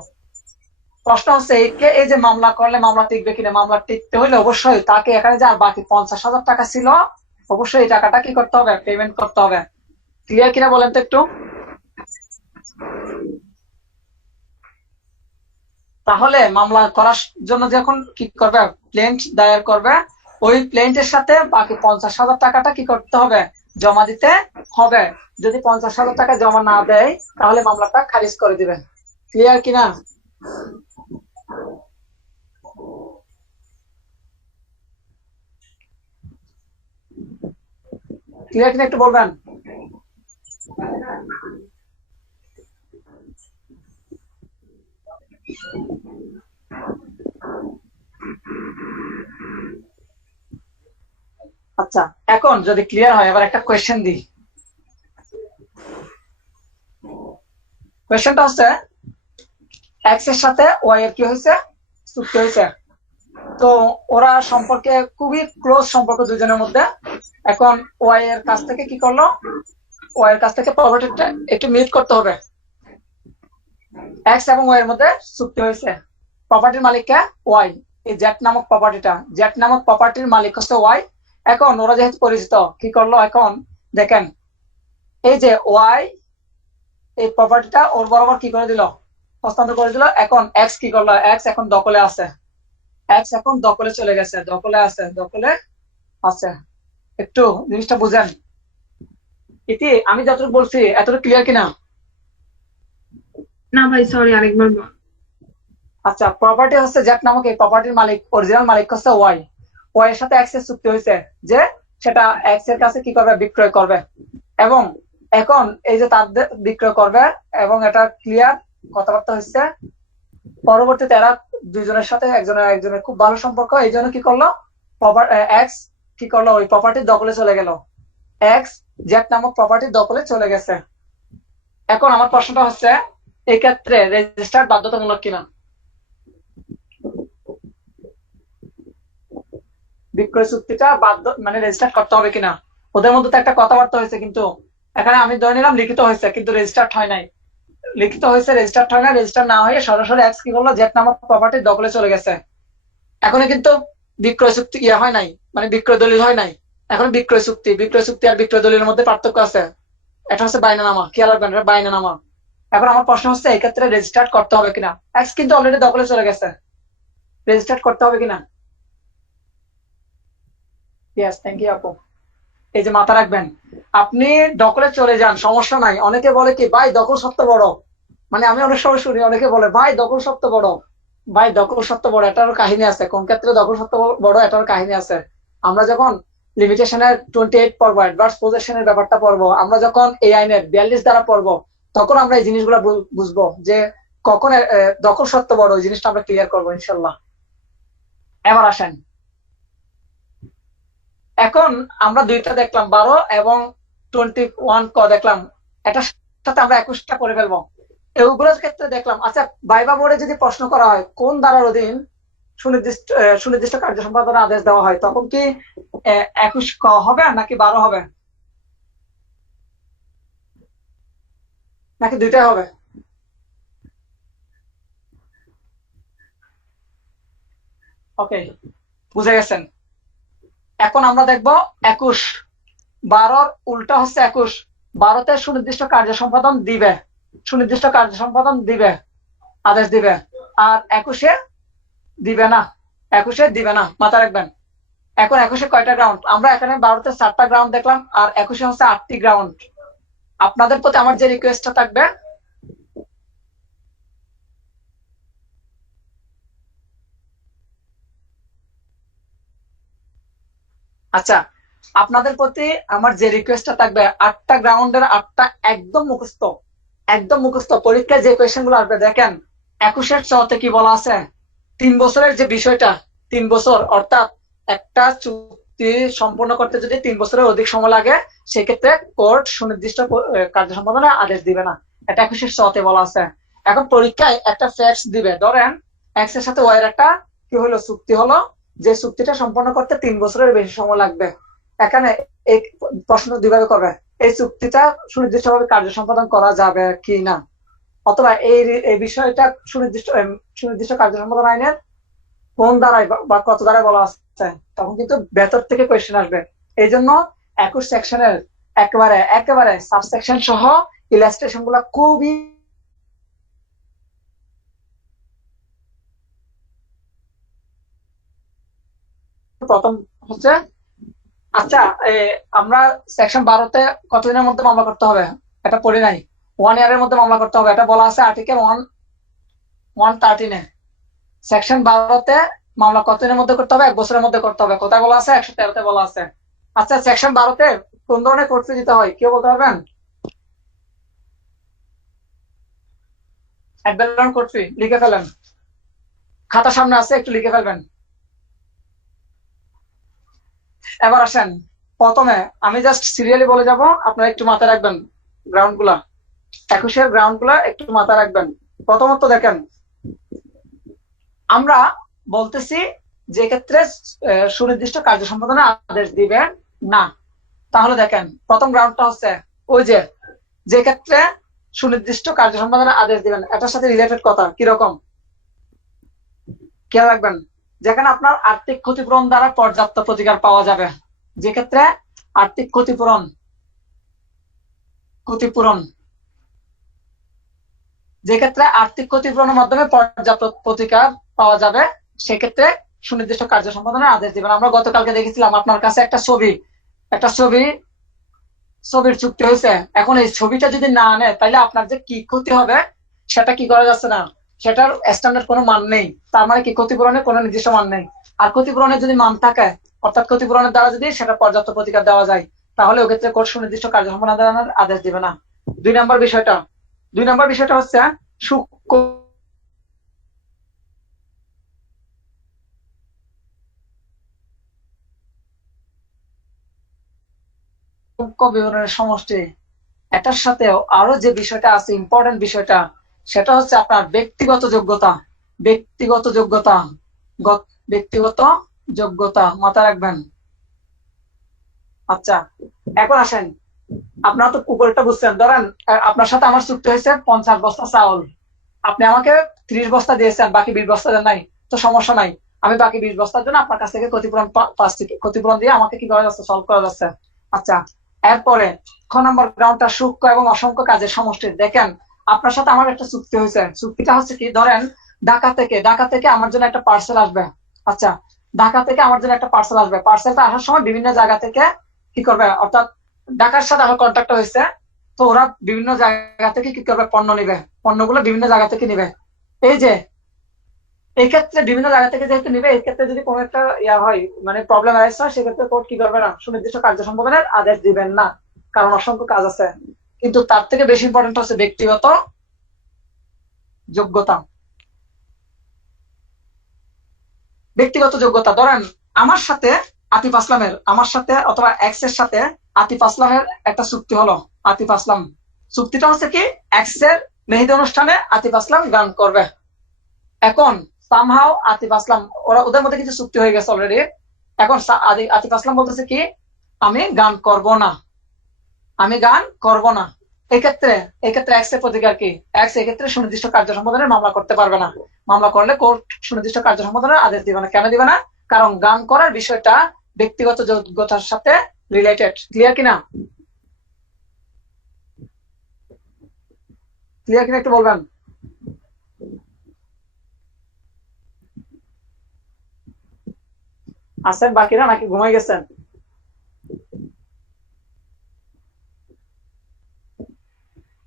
প্রশ্ন হচ্ছে এই যে মামলা করলে মামলা টিকবে কিনা? মামলা টিকতে হলে অবশ্যই তাকে এখানে যে আর বাকি 50,000 টাকা ছিল অবশ্যই এই টাকাটা কি করতে হবে? পেমেন্ট করতে হবে। ক্লিয়ার কিনা বলেন তো একটু। তাহলে মামলা করার জন্য যখন কি করবে? প্লেন্ট দায়ের করবে, ওই প্লেন্টের সাথে বাকি 50,000 টাকাটা কি করতে হবে? জমা দিতে হবে। যদি 50,000 টাকা জমা না দেয় তাহলে মামলাটা খারিজ করে দিবে। ক্লিয়ার কিনা? ক্লিয়ার কিনা একটু বলবেন। আচ্ছা, এখন যদি ক্লিয়ার হয় এবার একটা কোয়েশ্চেন দিই। কোয়েশ্চেনটা হচ্ছে এক্স এর সাথে ওয়াই এর কি হয়েছে? চুক্তি হয়েছে। তো ওরা সম্পর্কে খুবই ক্লোজ সম্পর্ক দুজনের মধ্যে। এখন ওয়াই এর কাছ থেকে কি করলো? ওয়াই এর কাছ থেকে প্রপার্টিটা একটু মিট করতে হবে। এক্স এবং ওয়াই এর মধ্যে চুক্তি হয়েছে। প্রপার্টির মালিককে ওয়াই, এই জেড নামক প্রপার্টির মালিক হচ্ছে ওয়াই। এখন ওরা যেহেতু পরিচিত কি করলো, এখন দেখেন এই যে ওয়াই এই প্রপার্টিটা ওর বরাবর কি করে দিল? হস্তান্তর করে দিল। এখন এক্স কি করলো? এক্স এখন দখলে আছে। এক্স এখন দখলে চলে গেছে, দখলে আছে। একটু জিনিসটা বুঝেন। ইতি আমি যতটুকু বলছি এতটুকু ক্লিয়ার কিনা? না ভাই, সরি, আরেকবার বল। আচ্ছা, প্রপার্টি হচ্ছে জেড নামক এই প্রপার্টির মালিক, অরিজিনাল মালিক হচ্ছে ওয়াই। ওয়াই এর সাথে এক্স এর চুক্তি হয়েছে যে সেটা এক্স এর কাছে কি করবে, বিক্রয় করবে। এবং এখন এই যে তাদের বিক্রয় করবে এবং এটা ক্লিয়ার কথাবার্তা হচ্ছে। পরবর্তীতে এরা দুইজনের সাথে একজনের খুব ভালো সম্পর্ক, এই জন্য কি করলো, এক্স কি করলো, ওই প্রপার্টির দখলে চলে গেল। এক্স জেড নামক প্রপার্টির দখলে চলে গেছে। এখন আমার প্রশ্নটা হচ্ছে, এই ক্ষেত্রে রেজিস্টার বাধ্যতামূলক কিনা? বিক্রয় চুক্তিটা বাধ্য মানে রেজিস্টার করতে হবে কিনা? ওদের মধ্যে তো একটা কথাবার্তা হয়েছে, কিন্তু এখানে আমি ধরে নিলাম লিখিত হয়েছে কিন্তু রেজিস্টার্ড হয় নাই। লিখিত হয়েছে, রেজিস্টার্ড হয় না, রেজিস্টার না হয়ে সরাসরি এক্স কি করলো, জেড নামক প্রপার্টির দখলে চলে গেছে। এখনো কিন্তু বিক্রয় চুক্তি হয় নাই, মানে বিক্রয় দলিল হয় নাই। এখন বিক্রয় চুক্তি, বিক্রয় চুক্তি আর বিক্রয় দলিলের মধ্যে পার্থক্য আছে। এটা হচ্ছে বাইনানামা, খেয়াল রাখবেন, এটা বাইনানামা। এখন আমার প্রশ্ন হচ্ছে, এই ক্ষেত্রে রেজিস্টার্ড করতে হবে কিনা? এক্স কিন্তু অলরেডি দখলে চলে গেছে, রেজিস্টার্ড করতে হবে কিনা? ইয়েস, থ্যাংক ইউ আপু। এই যে মাথা রাখবেন, আপনি দখলে চলে যান, সমস্যা নাই। অনেকে বলে কি, ভাই দখল সত্য বড়, মানে আমি অনেক সময় শুনি অনেকে বলে ভাই দখল সত্য বড়। ভাই দখল সত্য বড় এটারও কাহিনী আছে, কোন ক্ষেত্রে দখল সত্য বড় এটার কাহিনী আছে। আমরা যখন লিমিটেশনের 28 পড়বো, অ্যাডভার্স পজেশনের ব্যাপারটা পড়বো, আমরা যখন এই আইনের 42 দ্বারা পড়বো, তখন আমরা এই জিনিসগুলো বুঝবো যে কখন দখল সত্য বড়, ওই জিনিসটা আমরা ক্লিয়ার করবো ইনশাল্লাহ। এবার আসেন, এখন আমরা দুইটা দেখলাম, 12 এবং 21 দেখলাম, এটার সাথে আমরা 21টা করে ফেলবো। এগুলোর ক্ষেত্রে দেখলাম। আচ্ছা, ভাইবা বোর্ডে যদি প্রশ্ন করা হয় কোন ধারার অধীন সুনির্দিষ্ট কার্য সম্পাদনের আদেশ দেওয়া হয়, তখন কি 21 ক হবে নাকি 12 হবে, নাকি দুইটাই হবে? ওকে, বুঝে গেছেন। এখন আমরা দেখবো 21। 12-র উল্টা হচ্ছে 21। 12-তে সুনির্দিষ্ট কার্য সম্পাদন দিবে, সুনির্দিষ্ট কার্য সম্পাদন দিবে, আদেশ দিবে। আর 21-এ দিবে না, 21-এ দিবে না, মাথা রাখবেন। এখন 21-এ কয়টা গ্রাউন্ড? আমরা এখানে 12-তে 4টা গ্রাউন্ড দেখলাম, আর 21-এ হচ্ছে 8টি গ্রাউন্ড। আপনাদের প্রতি আমার যে রিকোয়েস্টটা থাকবে, আচ্ছা, আপনাদের প্রতি আমার যে রিকোয়েস্টটা থাকবে, 8টা গ্রাউন্ডের 8টা একদম মুখস্থ, একদম মুখস্থ। পরীক্ষায় যে কোয়েশ্চেন গুলো আসবে দেখেন, 21-এর চতে কি বলা আছে, 3 বছরের যে বিষয়টা, 3 বছর, অর্থাৎ একটা চুক্তি সম্পূর্ণ করতে যদি 3 বছরের অধিক সময় লাগে, সেক্ষেত্রে কোর্ট সুনির্দিষ্ট কার্য সম্পাদনের আদেশ দিবে না। এটা 21-এর চতে বলা আছে। এখন পরীক্ষায় একটা ফ্যাক্টস দিবে, ধরেন এক্স এর সাথে ওয়াই এর একটা কি হলো, চুক্তি হলো, যে চুক্তিটা সম্পন্ন করতে 3 বছরের বেশি সময় লাগবে। এখানে এই প্রশ্ন দুইভাবে করবে, এই চুক্তিটা সুনির্দিষ্টভাবে কার্য সম্পাদন করা যাবে কি না, অথবা এই বিষয়টা সুনির্দিষ্ট কার্য সম্পাদন আইনের কোন ধারায় বা কত ধারায় বলা আছে, তখন কিন্তু ভেতর থেকে কোয়েশ্চেন আসবে। এই জন্য 21 সেকশনের একেবারে একেবারে সাবসেকশন সহ ইলাস্ট্রেশন গুলা খুবই প্রথম হচ্ছে। আচ্ছা, আমরা সেকশন 12-তে কতদিনের মধ্যে মামলা করতে হবে এটা পড়ি নাই। 1 ইয়ারের মধ্যে মামলা করতে হবে, এটা বলা আছে আর্টিকেল 113-এ। সেকশন 12-তে মামলা কতদিনের মধ্যে করতে হবে, 1 বছরের মধ্যে করতে হবে। কোথায় বলা আছে? 113-তে বলা আছে। আচ্ছা, সেকশন 12-তে কোন ধরনের কোর্ট ফি দিতে হয় কেউ বলতে পারবেন? অ্যাডভেন্ট কোর্ট ফি লিখে ফেলেন, খাতা সামনে আছে, একটু লিখে ফেলবেন। এবার আসেন, প্রথমে আমি জাস্ট সিরিয়ালি বলে যাব, আপনারা একটু মাথায় রাখবেন গ্রাউন্ড গুলা, 21-এর গ্রাউন্ড গুলা একটু মাথায় রাখবেন। প্রথমত দেখেন, আমরা বলতেছি যে ক্ষেত্রে সুনির্দিষ্ট কার্য সম্পাদনের আদেশ দিবে না। তাহলে দেখেন, প্রথম গ্রাউন্ডটা হচ্ছে ওই যে ক্ষেত্রে সুনির্দিষ্ট কার্য সম্পাদনের আদেশ দিবেন, এটার সাথে রিলেটেড কথা কিরকম খেয়াল রাখবেন। যেখানে আপনার আর্থিক ক্ষতিপূরণ দ্বারা পর্যাপ্ত প্রতিকার পাওয়া যাবে, যে ক্ষেত্রে আর্থিক ক্ষতিপূরণ ক্ষতিপূরণ যে ক্ষেত্রে আর্থিক ক্ষতিপূরণের মাধ্যমে পর্যাপ্ত প্রতিকার পাওয়া যাবে, সেক্ষেত্রে সুনির্দিষ্ট কার্য সম্পাদনের আদেশ দিবেন। আমরা গতকালকে দেখেছিলাম, আপনার কাছে একটা ছবি ছবির চুক্তি হয়েছে। এখন এই ছবিটা যদি না আনে তাহলে আপনার যে কি ক্ষতি হবে সেটা কি করা যাচ্ছে না, সেটার স্ট্যান্ডার্ড কোনো মান নেই। তার মানে কি ক্ষতিপূরণের কোনো নির্দিষ্ট মান নেই। আর ক্ষতিপূরণের যদি মান থাকে, অর্থাৎ ক্ষতিপূরণের দ্বারা যদি সেটা পর্যাপ্ত প্রতিকার দেওয়া যায়, তাহলে ওক্ষেত্রে কোর্ট সুনির্দিষ্ট কার্য সমাধানের আদেশ দিবে না। 2 নম্বর বিষয়টা হচ্ছে সূক্ষ্ম বিবরণের সমষ্টি। এটার সাথেও আরো যে বিষয়টা আছে, ইম্পর্টেন্ট বিষয়টা, সেটা হচ্ছে আপনার ব্যক্তিগত যোগ্যতা। ব্যক্তিগত যোগ্যতা, ব্যক্তিগত যোগ্যতা মাথায় রাখবেন। আচ্ছা, এখন আসেন, আপনারা তো উপরেরটা বুঝছেন। ধরেন আপনার সাথে আমার চুক্তি হয়েছে 50 বস্তা চাউল, আপনি আমাকে 30 বস্তা দিয়েছেন, বাকি 20 বস্তা দেন নাই, তো সমস্যা নাই। আমি বাকি 20 বস্তার জন্য আপনার কাছ থেকে ক্ষতিপূরণ দিয়ে আমাকে কি করা যাচ্ছে, সলভ করা যাচ্ছে। আচ্ছা, এরপরে খ নম্বর গ্রাউন্ডটা সূক্ষ্ম এবং অসংখ্য কাজের সমষ্টি। দেখেন, আপনার সাথে আমার একটা চুক্তি হয়েছে। চুক্তিটা হচ্ছে কি, ধরেন ঢাকা থেকে আমার জন্য একটা পার্সেল আসবে। আচ্ছা, ঢাকা থেকে আমার জন্য একটা পার্সেল আসবে। পার্সেলটা আসার সময় বিভিন্ন জায়গা থেকে কি করবে, অর্থাৎ ঢাকার সাথে আমার কন্ট্যাক্ট হয়েছে, তো ওরা বিভিন্ন জায়গা থেকে কি করবে, পণ্য নিবে, পণ্যগুলো বিভিন্ন জায়গা থেকে নিবে। এই যে এই ক্ষেত্রে বিভিন্ন জায়গা থেকে যেহেতু নিবে, এই ক্ষেত্রে যদি কোনো একটা হয়, মানে প্রবলেম আসে, সেক্ষেত্রে কোর্ট কি করবে না, সুনির্দিষ্ট কার্য সম্পাদনের আদেশ দিবেন না, কারণ অসংখ্য কাজ আছে। কিন্তু তার থেকে বেশি ইম্পর্টেন্ট হচ্ছে ব্যক্তিগত যোগ্যতা। ব্যক্তিগত যোগ্যতা, ধরেন আমার সাথে অথবা এক্স এর সাথে আতিফ আসলামের একটা চুক্তি হলো। আতিফ আসলাম, চুক্তিটা হচ্ছে কি, এক্স এর মেহেদি অনুষ্ঠানে আতিফ আসলাম গান করবে। এখন সামহাও আতিফ আসলাম, ওদের মধ্যে কিছু চুক্তি হয়ে গেছে অলরেডি। এখন আতিফ আসলাম বলতেছে কি, আমি গান করব না, আমি গান করব না। এক্ষেত্রে এক্স এর প্রতিকার কি, এক্স এক্ষেত্রে সুনির্দিষ্ট কার্য সম্পাদনের মামলা করতে পারবে না। মামলা করলে কোর্ট সুনির্দিষ্ট কার্য সম্পাদনের আদেশ দিবে না। কেন দিবে না? কারণ গান করার বিষয়টা ব্যক্তিগত যোগ্যতার সাথে রিলেটেড। ক্লিয়ার কিনা? ক্লিয়ার কিনা একটু বলবেন। আছেন বাকিরা নাকি ঘুমাই গেছেন?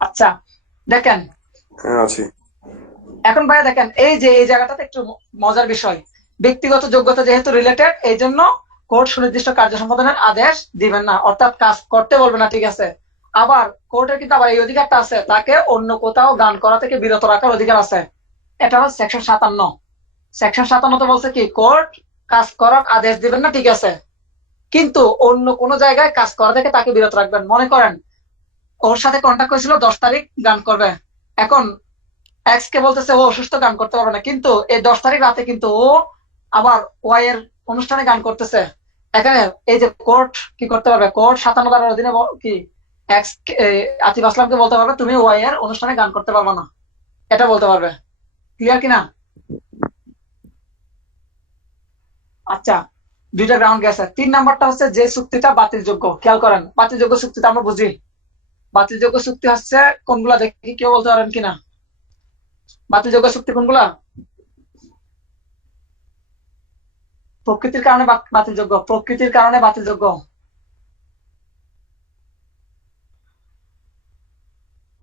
আচ্ছা, দেখেন, হ্যাঁ আছি। এখন ভাইয়া দেখেন, এই যে এই জায়গাটাতে একটু মজার বিষয়। ব্যক্তিগত যোগ্যতা যেহেতু রিলেটেড, এই জন্য কোর্ট সুনির্দিষ্ট কার্য সম্পাদনের আদেশ দিবেন না, অর্থাৎ কাজ করতে বলবে না, ঠিক আছে। আবার কোর্টের কিন্তু আবার এই অধিকারটা আছে, তাকে অন্য কোথাও গান করা থেকে বিরত রাখার অধিকার আছে। এটা হচ্ছে সেকশন 57। সেকশন 57 বলছে কি, কোর্ট কাজ করার আদেশ দিবেন না, ঠিক আছে, কিন্তু অন্য কোনো জায়গায় কাজ করা থেকে তাকে বিরত রাখবেন। মনে করেন ওর সাথে কন্ট্যাক্ট হয়েছিল 10 তারিখ গান করবে, এখন এক্স কে বলতেছে ও অসুস্থ, গান করতে পারবে না, কিন্তু এই 10 তারিখ রাতে কিন্তু ও আবার ওয়াই এর অনুষ্ঠানে গান করতেছে। এখানে এই যে কোর্ট কি করতে পারবে, কোর্ট 57 ধারার অধীনে কি এক্স আতিফ আসলামকে বলতে পারবে তুমি ওয়াই এর অনুষ্ঠানে গান করতে পারবে না, এটা বলতে পারবে। ক্লিয়ার কিনা? আচ্ছা, 2টা গ্রাউন্ড গেছে। 3 নাম্বারটা হচ্ছে যে চুক্তিটা বাতিলযোগ্য। খেয়াল করেন, বাতিলযোগ্য চুক্তিটা আমরা বুঝি। বাতিলযোগ্য চুক্তি হচ্ছে কোনগুলা, দেখি কেউ বলতে পারেন কিনা। বাতিলযোগ্য চুক্তি কোনগুলা? প্রকৃতির কারণে বাতিলযোগ্য, প্রকৃতির কারণে বাতিলযোগ্য।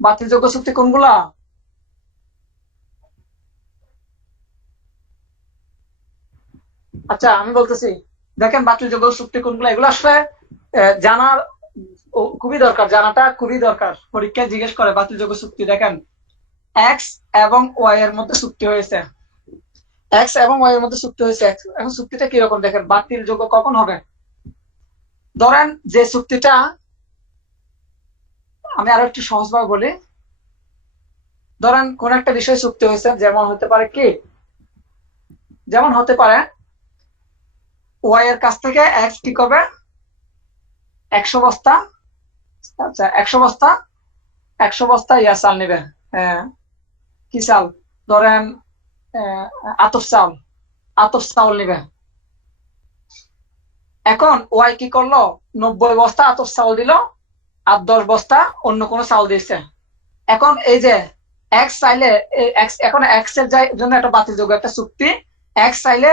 বাতিলযোগ্য চুক্তি কোনগুলা? আচ্ছা, আমি বলতেছি, দেখেন বাতিলযোগ্য চুক্তি কোনগুলা, এগুলো আসলে জানার খুবই দরকার, জানাটা খুবই দরকার। পরীক্ষায় জিজ্ঞেস করে বাতিলযোগ্য চুক্তি। দেখেন, এক্স এবং ওয়াই এর মধ্যে চুক্তি হয়েছে, এক্স এবং ওয়াই এর মধ্যে চুক্তি হয়েছে। এখন চুক্তিটা কিরকম দেখেন, বাতিলযোগ্য কখন হবে? ধরেন যে চুক্তিটা, আমি আরো একটু সহজভাবে বলি। ধরেন কোন একটা বিষয় চুক্তি হয়েছে, যেমন হতে পারে কি, যেমন হতে পারে ওয়াই এর কাছ থেকে এক্স কি করবে, 100 বস্তা, আচ্ছা 100 বস্তা চাল নিবে। কি চাল? ধরেন আতপ চাল, আতপ চাউল নিবে। এখন ওয়াই কি করলো, 90 বস্তা আতপ চাউল দিল, আর 10 বস্তা অন্য কোনো চাউল দিচ্ছে। এখন এই যে এক্স চাইলে, এখন এক্স এর জন্য একটা বাতিলযোগ্য একটা চুক্তি, এক্স চাইলে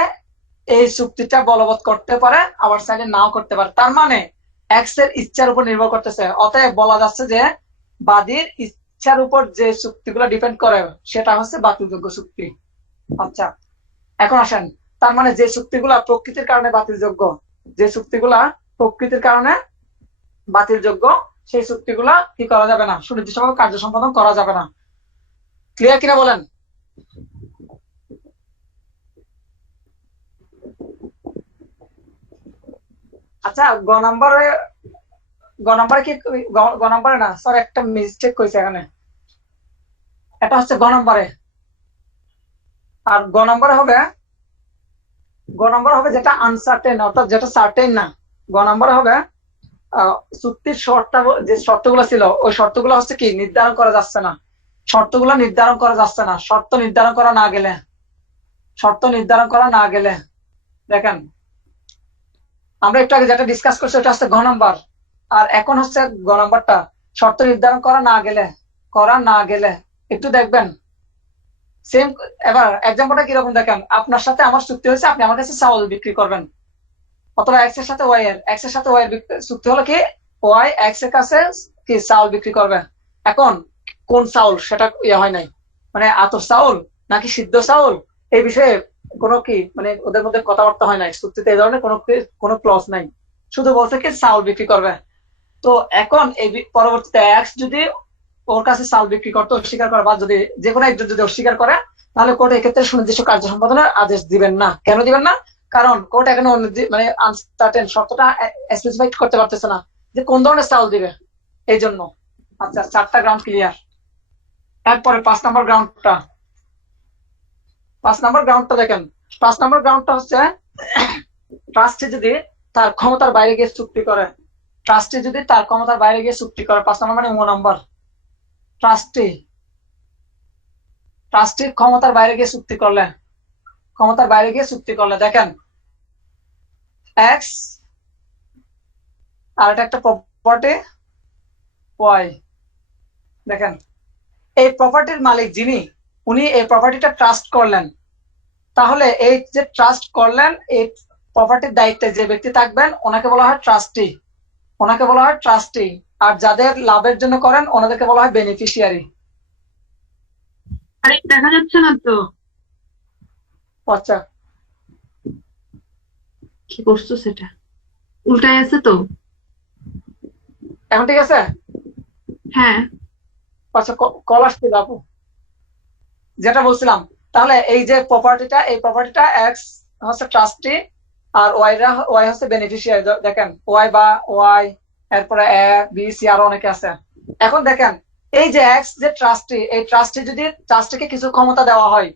এই চুক্তিটা বলবৎ করতে পারে, আবার চাইলে নাও করতে পারে। তার মানে এক্স এর ইচ্ছার উপর নির্ভর করতেছে। অতএব বলা যাচ্ছে যে বাদীর ইচ্ছার উপর যে চুক্তিগুলো ডিপেন্ড করে সেটা হচ্ছে বাতিলযোগ্য চুক্তি। আচ্ছা, এখন আসেন, তার মানে যে চুক্তিগুলা প্রকৃতির কারণে বাতিলযোগ্য, যে চুক্তিগুলা প্রকৃতির কারণে বাতিলযোগ্য, সেই চুক্তিগুলা কি করা যাবে না, সুনির্দিষ্টভাবে কার্য সম্পাদন করা যাবে না। ক্লিয়ার কিনা বলেন? আচ্ছা, গ নাম্বারে কি, গ নাম্বারে না, স্যার একটা মিস্টেক করেছে এখানে, এটা হচ্ছে গ নাম্বারে। আর গ নাম্বার হবে যেটা আনসার্টেন, অর্থাৎ যেটা সার্টেন না। গ নাম্বার হবে চুক্তির যে শর্তগুলো ছিল ওই শর্তগুলো হচ্ছে কি নির্ধারণ করা যাচ্ছে না, শর্তগুলো নির্ধারণ করা যাচ্ছে না, শর্ত নির্ধারণ করা না গেলে দেখেন, আমরা একটু আগে যেটা ডিসকাস করছি ওটা হচ্ছে ঘ নাম্বার, আর এখন হচ্ছে গ নাম্বারটা, শর্ত নির্ধারণ করা না গেলে একটু দেখবেন সেম। এবার এক্সাম্পলটা কিরকম দেখেন, আপনার সাথে আমার চুক্তি হয়েছে, আপনি আমার কাছে চাউল বিক্রি করবেন, অথবা এক্স এর সাথে ওয়াই এর চুক্তি হলো কি ওয়াই এক্স এর কাছে কি চাউল বিক্রি করবে। এখন কোন চাউল সেটা হয় নাই, মানে আতর চাউল নাকি সিদ্ধ চাউল, এই বিষয়ে কোনো কি মানে ওদের মধ্যে কথাবার্তা হয় নাই, চুক্তিতে এই ধরনের কোনো ক্লজ নাই, শুধু বলছে কি চাউল বিক্রি করবে। তো এখন এই পরবর্তীতে এক্স যদি ওর কাছে চাউল বিক্রি করতে অস্বীকার করে, বা যদি যে কোনো একজন যদি অস্বীকার করে, তাহলে কোর্ট এক্ষেত্রে সুনির্দিষ্ট কার্য সম্পাদনের আদেশ দিবেন না। কেন দিবেন না? কারণ কোর্ট এখানে মানে আনসার্টেন, শর্তটা স্পেসিফাই করতে পারতেছে না যে কোন ধরনের চাউল দিবে, এই জন্য। আচ্ছা, 4টা গ্রাউন্ড ক্লিয়ার। এরপরে 5 নাম্বার গ্রাউন্ডটা দেখেন। 5 নাম্বার গ্রাউন্ডটা হচ্ছে ট্রাস্টি যদি তার ক্ষমতার বাইরে গিয়ে চুক্তি করে, 5 নাম্বার মানে নাম্বার, ট্রাস্টির ক্ষমতার বাইরে গিয়ে চুক্তি করলে দেখেন এক্স, আর এটা একটা প্রপার্টি ওয়াই। দেখেন এই প্রপার্টির মালিক যিনি, উনি এই প্রপার্টিটা ট্রাস্ট করলেন, তাহলে এই যে ট্রাস্ট করলেন, এই প্রপার্টির দায়িত্বে যে ব্যক্তি থাকবেন ওনাকে বলা হয় ট্রাস্টি, আর যাদের লাভের জন্য করেন ওনাদেরকে বলা হয় বেনিফিশিয়ারি। আরে দেখা যাচ্ছে না তো, আচ্ছা, কি করছো সেটা, উল্টায় আছে তো। এখন ঠিক আছে? হ্যাঁ, আচ্ছা, কল আসছিল আপু, যেটা বলছিলাম, তাহলে এই যে প্রপার্টিটা এক্স হচ্ছে ট্রাস্টি, আর ওয়াই হচ্ছে বেনিফিশিয়ারি। দেখেন ওয়াই, এরপরে এ বি সি আরো অনেকে আছে। এখন দেখেন এই যে এক্স যে ট্রাস্টি, এই ট্রাস্টিকে কিছু ক্ষমতা দেওয়া হয়,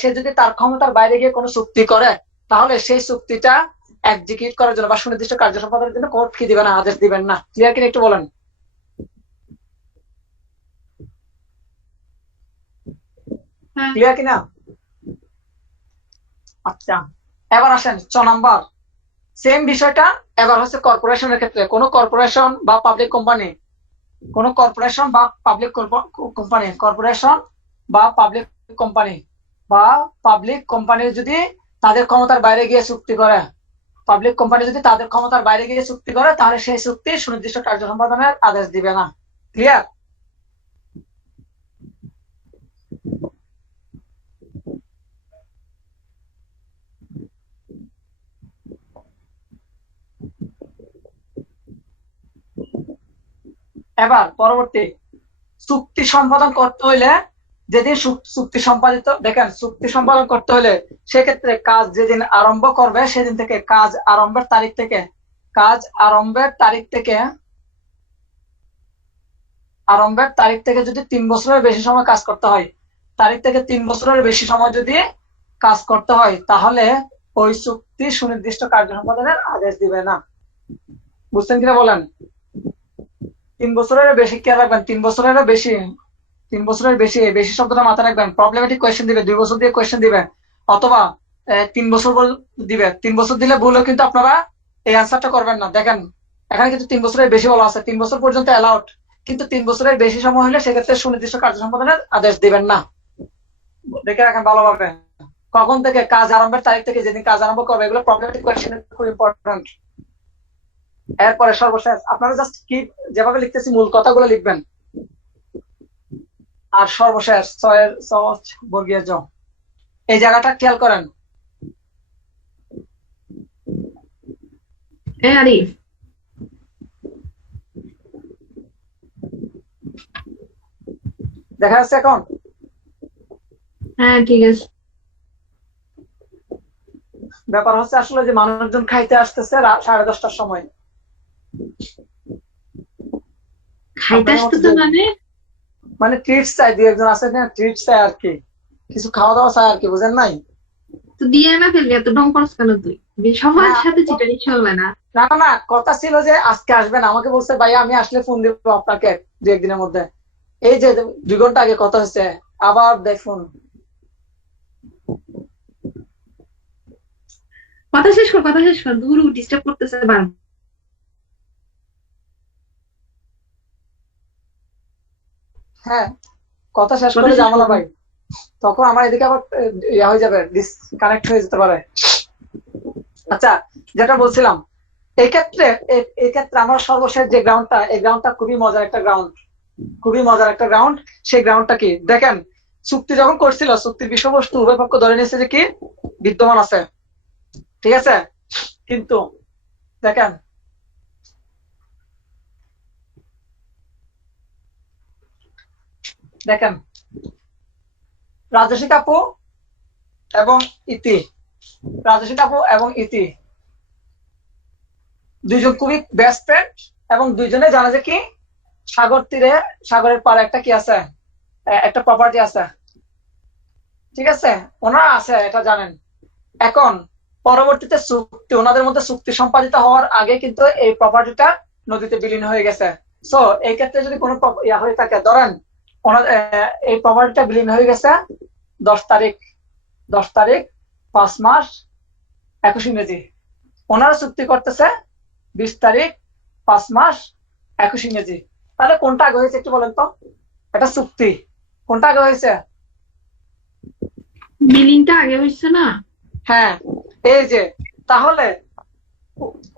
সে যদি তার ক্ষমতার বাইরে গিয়ে কোনো চুক্তি করে, তাহলে সেই চুক্তিটা এক্সিকিউট করার জন্য বা সুনির্দিষ্ট কার্য সম্পাদনের জন্য কোর্ট কি দিবে না, আদেশ দিবেন না। ক্লিয়ার কিনা একটু বলেন? হ্যাঁ। ক্লিয়ার কিনা? আচ্ছা, এবার আসেন 6 নাম্বার, সেম বিষয়টা এবার হচ্ছে কর্পোরেশনের ক্ষেত্রে। কোন কর্পোরেশন বা পাবলিক কোম্পানি, পাবলিক কোম্পানি যদি তাদের ক্ষমতার বাইরে গিয়ে চুক্তি করে, তাহলে সেই চুক্তি সুনির্দিষ্ট কার্য সম্পাদনের আদেশ দিবে না। ক্লিয়ার? এবার পরবর্তী, চুক্তি সম্পাদন করতে হইলে যেদিন চুক্তি সম্পাদন করতে হলে সেক্ষেত্রে কাজ যেদিন আরম্ভ করবে সেদিন থেকে, কাজ আরম্ভের তারিখ থেকে যদি 3 বছরের বেশি সময় কাজ করতে হয়, যদি কাজ করতে হয়, তাহলে ওই চুক্তি সুনির্দিষ্ট কার্য সম্পাদনের আদেশ দিবে না। বুঝছেন কিনা বলেন? 3 বছরের বেশি খেয়াল রাখবেন, 3 বছরের বেশি শব্দটা মাথায় রাখবেন। প্রবলেমেটিক কোয়েশ্চেন দিবে, 2 বছর দিয়ে কোয়েশ্চেন দিবে, অথবা 3 বছর দিবে। 3 বছর দিলে ভুলও কিন্তু আপনারা এই অ্যান্সারটা করবেন না। দেখেন এখানে কিন্তু 3 বছরের বেশি বলা আছে, 3 বছর পর্যন্ত অ্যালাউড, কিন্তু 3 বছরের বেশি সময় হলে সেক্ষেত্রে সুনির্দিষ্ট কার্য সম্পাদনের আদেশ দিবেন না। দেখে রাখেন ভালোভাবে, কখন থেকে, কাজ আরম্ভের তারিখ থেকে যেদিন কাজ আরম্ভ করবে, এগুলো প্রবলেমেটিক কোয়েশ্চেন খুব ইম্পর্টেন্ট। এরপরে সর্বশেষ আপনারা জাস্ট কি যেভাবে লিখতেছি মূল কথাগুলো লিখবেন। আর সর্বশেষ ছয়ের সহজ বর্গীয় জ, এই জায়গাটা খেয়াল করেন। আরিফ, দেখা যাচ্ছে এখন? হ্যাঁ ঠিক আছে। ব্যাপার হচ্ছে আসলে যে মানুষজন খাইতে আসতেছে 10:30টার সময়। খাইতে আপনাদের মতো আসতেছে মানে ট্রিটস চাই, দুই একজন আছে না, ট্রিটস চাই আর কি, কিছু খাওয়া দাওয়া চাই আর কি, বুঝেন নাই? তো দিয়ে না ফেলবি, এত ঢং করছ কেন তুই? সবার না সাথে চিটারি চলবে না। না না না, কথা ছিল যে আজকে আসবেন, আমাকে বলছে ভাই আমি আসলে ফোন দিব আপনাকে দু একদিনের মধ্যে। এই যে 2 ঘন্টা আগে কথা হচ্ছে, আবার দেখুন। কথা শেষ কর, কথা শেষ কর, দূর ডিস্টার্ব করতেছে বার। হ্যাঁ, কথা শেষ কথা করে শেষ ঝামেলা কর। ভাই, তখন আমার এদিকে আবার ইয়া হয়ে যাবে, ডিসকানেক্ট হয়ে যেতে পারে। আচ্ছা, যেটা বলছিলাম, এই ক্ষেত্রে এই ক্ষেত্রে আমার সর্বশেষ যে গ্রাউন্ডটা, এই গ্রাউন্ডটা খুবই মজার একটা গ্রাউন্ড, খুবই মজার একটা গ্রাউন্ড। সেই গ্রাউন্ডটা কি দেখেন, চুক্তি যখন করছিল, চুক্তির বিষয়বস্তু উভয় পক্ষ ধরে নিয়েছে যে কি বিদ্যমান আছে, ঠিক আছে? কিন্তু দেখেন, দেখেন রাজস্বী কাপু এবং ইতি, রাজস্বী কাপু এবং ইতি দুইজন খুবই বেস্ট ফ্রেন্ড, এবং দুইজনে জানে যে কি সাগর তীরে, সাগরের পাড়ে একটা কি আছে, একটা প্রপার্টি আছে, ঠিক আছে? ওনারা আছে, এটা জানেন। এখন পরবর্তীতে চুক্তি, ওনাদের মধ্যে চুক্তি সম্পাদিত হওয়ার আগে কিন্তু এই প্রপার্টিটা নদীতে বিলীন হয়ে গেছে। সো এই ক্ষেত্রে যদি কোনো ইয়া হয়ে থাকে, ধরেন এই প্রপার্টিটা বিলীন হয়ে গেছে 10 তারিখ, 10 তারিখ 5 মাস 21 ইংরেজি, ওনারা চুক্তি করতেছে 20 তারিখ 5 মাস 21 ইংরেজি। তাহলে কোনটা আগে হয়েছে একটু বলেন তো? এটা চুক্তি, কোনটা আগে হয়েছে? বিলিংটা আগে হইছে না? হ্যাঁ, এই যে, তাহলে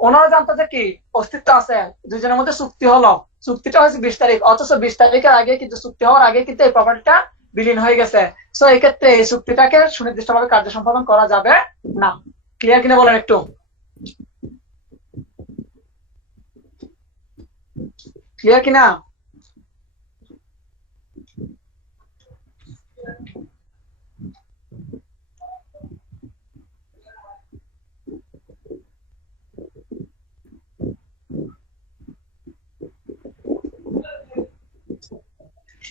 ওনারা জানতো যে কি অস্তিত্ব আছে, দুজনের মধ্যে চুক্তি হলো, চুক্তিটা হয়েছে 20 তারিখ, অথচ 20 তারিখের আগে কিন্তু, চুক্তি হওয়ার আগে কিন্তু এই প্রপার্টিটা বিলীন হয়ে গেছে। সো এই ক্ষেত্রে এই চুক্তিটাকে সুনির্দিষ্টভাবে কার্য সম্পাদন করা যাবে না। ক্লিয়ার কিনা বলেন একটু? ক্লিয়ার কিনা?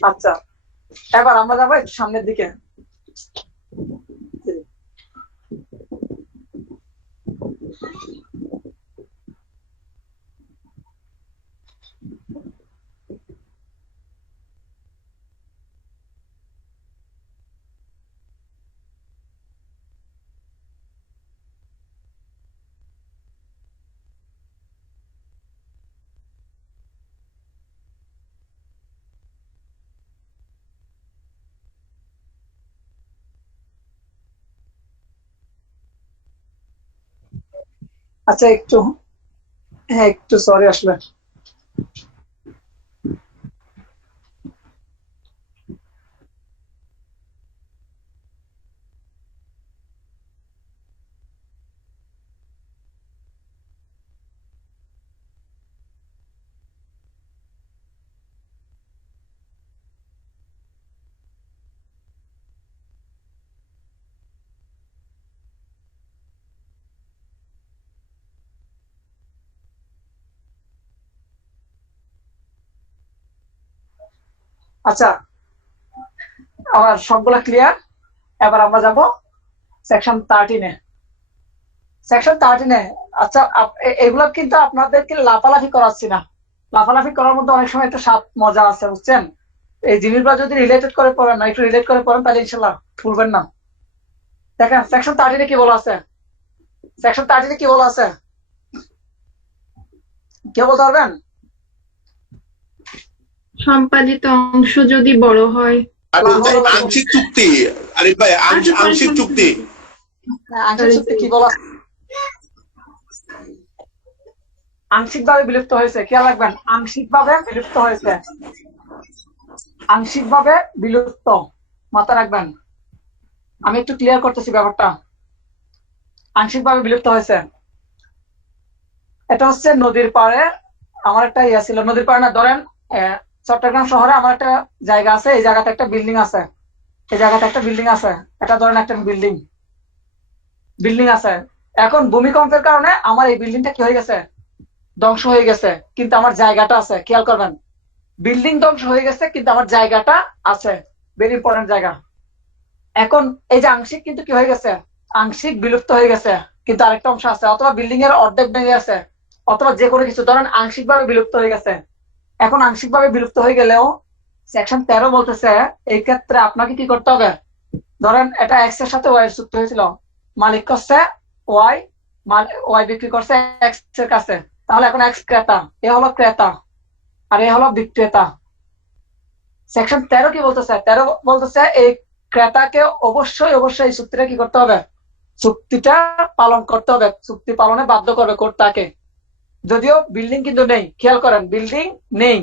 আচ্ছা, এবার আমরা যাবো একটু সামনের দিকে। আচ্ছা একটু, হ্যাঁ একটু সরি আসলে। আচ্ছা, আমার সবগুলা ক্লিয়ার। এবার আমরা যাব সেকশন 13-এ। সেকশন 13-এ, আচ্ছা এগুলো কিন্তু আপনাদেরকে লাফালাফি করাচ্ছি না, লাফালাফি করার মধ্যে অনেক সময় একটু স্বাদ মজা আছে, বুঝছেন? এই জিনিসগুলো যদি রিলেটেড করে পড়েন না, একটু রিলেট করে পড়েন, তাহলে ইনশাল্লাহ ভুলবেন না। দেখেন সেকশন 13-এ কি বলা আছে, সেকশন 13-এ কি বলা আছে, কে বলতে পারবেন? সম্পাদিত অংশ যদি বড় হয়। আংশিক চুক্তি, আরে ভাই আচ্ছা, আংশিক চুক্তি। আংশিক চুক্তি কি বলা আছে? আংশিকভাবে বিলুপ্ত হয়েছে, খেয়াল রাখবেন, আংশিকভাবে বিলুপ্ত হয়েছে, আংশিকভাবে বিলুপ্ত, মাথা রাখবেন। আমি একটু ক্লিয়ার করতেছি ব্যাপারটা। আংশিকভাবে বিলুপ্ত হয়েছে, এটা হচ্ছে নদীর পাড়ে আমার একটা ইয়ে ছিল, নদীর পাড়ে না, ধরেন চট্টগ্রাম শহরে আমার একটা জায়গা আছে, এই জায়গাতে একটা বিল্ডিং আছে, এই জায়গাতে একটা বিল্ডিং আছে, এটা ধরেন একটা বিল্ডিং, বিল্ডিং আছে। এখন ভূমিকম্পের কারণে আমার এই বিল্ডিংটা কি হয়ে গেছে, ধ্বংস হয়ে গেছে, কিন্তু আমার জায়গাটা আছে, খেয়াল করবেন, বিল্ডিং ধ্বংস হয়ে গেছে কিন্তু আমার জায়গাটা আছে, ভেরি ইম্পর্টেন্ট জায়গা। এখন এই যে আংশিক কিন্তু কি হয়ে গেছে, আংশিক বিলুপ্ত হয়ে গেছে, কিন্তু আরেকটা অংশ আছে, অথবা বিল্ডিং এর অর্ধেক ভেঙে গেছে, অথবা যে কোনো কিছু ধরেন আংশিক ভাবে বিলুপ্ত হয়ে গেছে। এখন আংশিক ভাবে বিলুপ্ত হয়ে গেলেও সেকশন 13 বলতেছে এই ক্ষেত্রে আপনাকে কি করতে হবে, ধরেন এটা এক্স এর সাথে ওয়াই এর চুক্তি হয়েছিল, মালিক করছে ওয়াই, ওয়াই বিক্রি করছে এক্স এর কাছে, তাহলে এখন এক্স ক্রেতা, এ হলো ক্রেতা আর এ হলো বিক্রেতা। সেকশন 13 কি বলতেছে, 13 বলতেছে এই ক্রেতাকে অবশ্যই অবশ্যই এই চুক্তিটা কি করতে হবে, চুক্তিটা পালন করতে হবে, চুক্তি পালনে বাধ্য করবে কর্তাকে। যদিও বিল্ডিং কিন্তু নেই, খেয়াল করেন, বিল্ডিং নেই,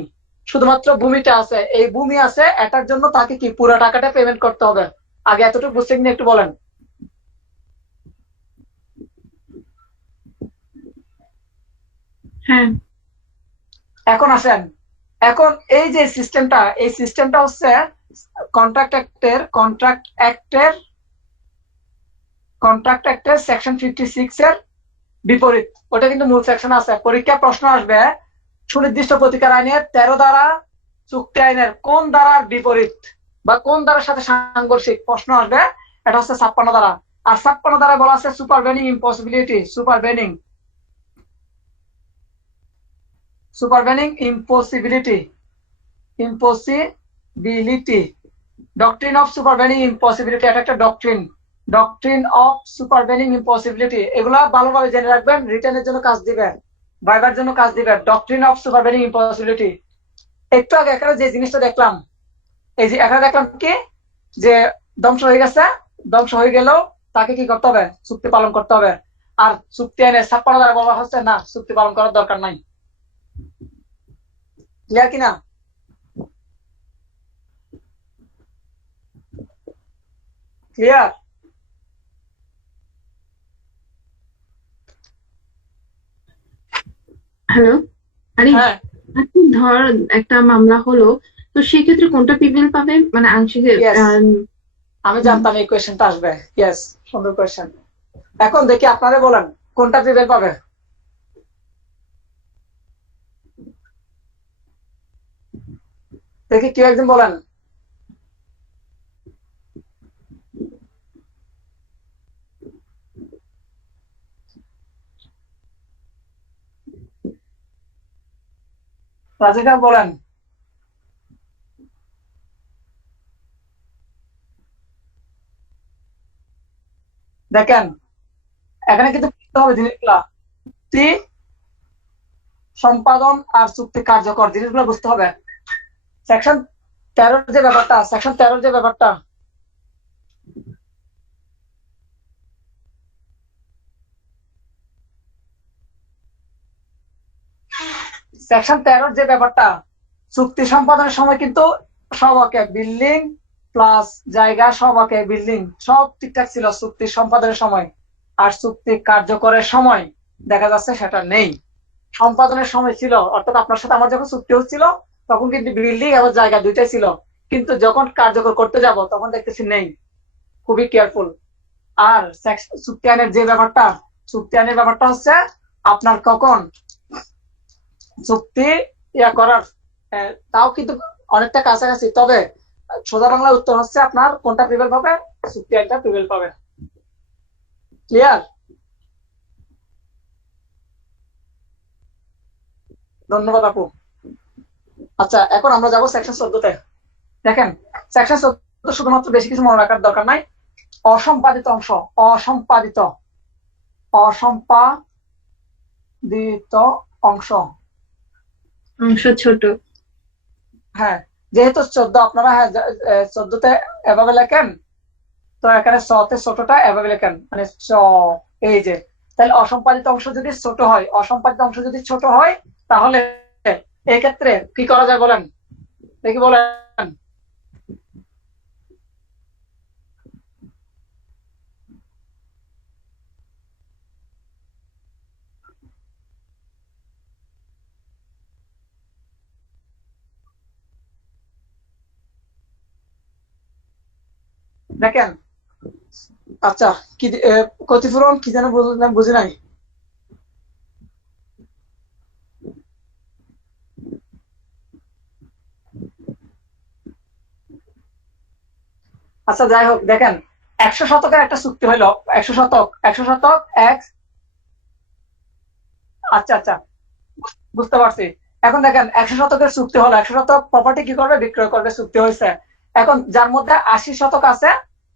শুধুমাত্র ভূমিটা আছে, এই ভূমি আছে, এটার জন্য তাকে কি পুরো টাকাটা পেমেন্ট করতে হবে। আগে এতটুকু বুঝছেন কিনা একটু বলেন। হ্যাঁ। এখন আসেন, এখন এই যে সিস্টেমটা, এই সিস্টেমটা হচ্ছে কন্ট্রাক্ট অ্যাক্টের সেকশন 56 এর বিপরীত। ওটা কিন্তু মূল সেকশন আছে, পরীক্ষা প্রশ্ন আসবে সুনির্দিষ্ট প্রতিকার আইনের 13 ধারা চুক্তি আইনের কোন ধারার বিপরীত বা কোন ধারার সাথে সাংঘর্ষিক, প্রশ্ন আসবে। এটা হচ্ছে 56 ধারা। আর 56 ধারায় বলা আছে supervening impossibility, impossibility, doctrine of supervening impossibility, এটা একটা ডক্ট্রিন অফ সুপারভেনিং ইম্পসিবিলিটি। এগুলা ভালোভাবে জেনে রাখবেন, রিটার্নের জন্য কাজ দিবেন, ভাইবার জন্য কাজ দিবেন। Doctrine of supervening impossibility. একটু আগে এখানে যে জিনিসটা দেখলাম, এই যে এখানে দেখলাম কি, যে ধ্বংস হয়ে গেছে, ধ্বংস হয়ে গেলেও তাকে কি করতে হবে, চুক্তি পালন করতে হবে। আর চুক্তি আইনে 56 দ্বারা বলা হচ্ছে না, চুক্তি পালন করার দরকার নাই। ক্লিয়ার কিনা? ক্লিয়ার? হ্যালো। আরে, হ্যাঁ, এখন ধর একটা মামলা হলো, তো সেক্ষেত্রে কোনটা প্রিভেল পাবে, মানে আংশিক? ইয়েস, আমি হুম। জানতাম এই কোয়েশ্চেনটা আসবে। ইয়েস, সুন্দর কোয়েশ্চেন। এখন দেখি আপনারা বলেন কোনটা প্রিভেল পাবে। দেখি কেউ একজন বলেন। রাজিকা বলেন। দেখেন, এখানে কিন্তু বুঝতে হবে জিনিসগুলা, চুক্তি সম্পাদন আর চুক্তি কার্যকর, জিনিসগুলো বুঝতে হবে। সেকশন 13 যে ব্যাপারটা, সেকশন 13 যে ব্যাপারটা, সেকশন 13 যে ব্যাপারটা, চুক্তি সম্পাদনের সময় কিন্তু সব ওকে, বিল্ডিং প্লাস জায়গা সব ওকে, বিল্ডিং সব ঠিকঠাক ছিল চুক্তি সম্পাদনের সময়। আর চুক্তি কার্যকরের সময় দেখা যাচ্ছে সেটা নেই। সম্পাদনের সময় ছিল, অর্থাৎ আপনার সাথে আমার যখন চুক্তি হচ্ছিল তখন কিন্তু বিল্ডিং এবং জায়গা দুইটাই ছিল, কিন্তু যখন কার্যকর করতে যাব তখন দেখতেছি নেই। খুবই কেয়ারফুল। আর চুক্তি আইনের যে ব্যাপারটা, চুক্তি আইনের ব্যাপারটা হচ্ছে আপনার কখন চুক্তি ইয়া করার, তাও কিন্তু অনেকটা কাছাকাছি, তবে সোজা বাংলার উত্তর হচ্ছে আপনার কোনটা প্রিভেল পাবে, চুক্তি আইনটা প্রিভেল পাবে। ক্লিয়ার? ধন্যবাদ আপু। আচ্ছা, এখন আমরা যাব সেকশন 14-তে। দেখেন, সেকশন 14 শুধুমাত্র বেশি কিছু মনে রাখার দরকার নাই। অসম্পাদিত অংশ, অসম্পাদিত, অসম্পাদিত অংশ। অংশ ছোট। হ্যাঁ, যেহেতু 14 আপনারা, হ্যাঁ 14-তে এভাবে লেখেন, তো এখানে 100-তে ছোটটা এভাবে লেখেন, মানে চ, এই যে তাহলে অসম্পাদিত অংশ যদি ছোট হয়, অসম্পাদিত অংশ যদি ছোট হয়, তাহলে এই ক্ষেত্রে কি করা যায় বলেন, দেখি বলেন। দেখেন, আচ্ছা, কি ক্ষতিপূরণ কি যেন বুঝলাম, বুঝি নাই। আচ্ছা, যাই হোক, দেখেন, 100 শতকের একটা চুক্তি হইলো, 100 শতক, 100 শতক এক, আচ্ছা আচ্ছা, বুঝতে পারছি। এখন দেখেন, 100 শতকের চুক্তি হলো, 100 শতক প্রপার্টি কি করবে, বিক্রয় করবে, চুক্তি হয়েছে। এখন যার মধ্যে 80 শতক আছে,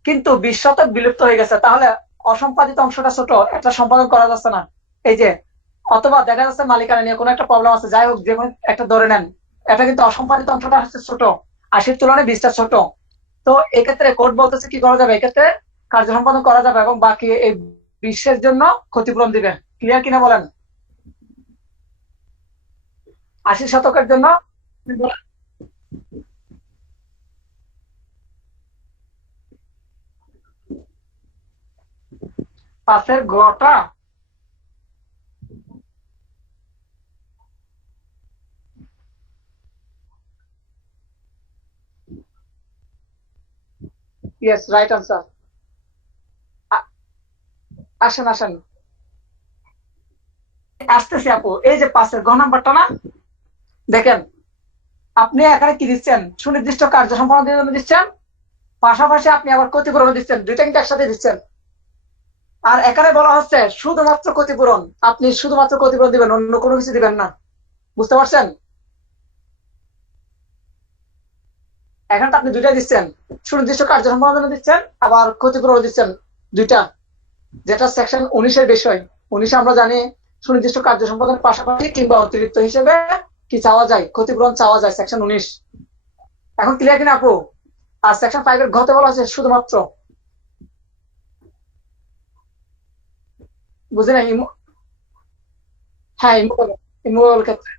কিন্তু 20 শতক বিলুপ্ত হয়ে গেছে, তাহলে অসম্পাদিত অংশটা ছোট, এটা সম্পাদন করা যাচ্ছে না। এই যে, অথবা দেখা যাচ্ছে মালিকানা নিয়ে কোনো একটা প্রবলেম আছে, যাই হোক, যে কোনো একটা ধরে নেন, এটা কিন্তু অসম্পাদিত অংশটা হচ্ছে ছোট, 80-র তুলনায় 20টা ছোট। তো এক্ষেত্রে কোর্ট বলতেছে কি করা যাবে, এক্ষেত্রে কার্য সম্পাদন করা যাবে এবং বাকি এই 20-এর জন্য ক্ষতিপূরণ দিবে। ক্লিয়ার কিনা বলেন? 80 শতকের জন্য পাশের ঘটা, ইয়েস, রাইট আনসার। আসেন আসেন, আসতেছি আপু। এই যে পাশের ঘ নাম্বারটা না, দেখেন, আপনি এখানে কি দিচ্ছেন, সুনির্দিষ্ট কার্য সম্পাদনের জন্য দিচ্ছেন, পাশাপাশি আপনি আবার ক্ষতিপূরণ দিচ্ছেন, দুইটা কিন্তু একসাথে দিচ্ছেন। আর এখানে বলা হচ্ছে শুধুমাত্র ক্ষতিপূরণ, আপনি শুধুমাত্র ক্ষতিপূরণ দিবেন, অন্য কোনো কিছু দিবেন না। বুঝতে পারছেন? এখন তো আপনি দুইটা দিচ্ছেন, সুনির্দিষ্ট কার্য সম্পাদন দিচ্ছেন, আবার ক্ষতিপূরণ দিচ্ছেন, দুইটা, যেটা সেকশন 19-এর বিষয়। 19-এ আমরা জানি সুনির্দিষ্ট কার্য সম্পাদনের পাশাপাশি কিংবা অতিরিক্ত হিসেবে কি চাওয়া যায়, ক্ষতিপূরণ চাওয়া যায়, সেকশন 19। এখন ক্লিয়ার কিনা আপু? আর সেকশন 5-এর ঘতে বলা আছে শুধুমাত্র, বুঝে নাই? হ্যাঁ, ইমুভেবল, ইমুভেবল ক্ষেত্রে।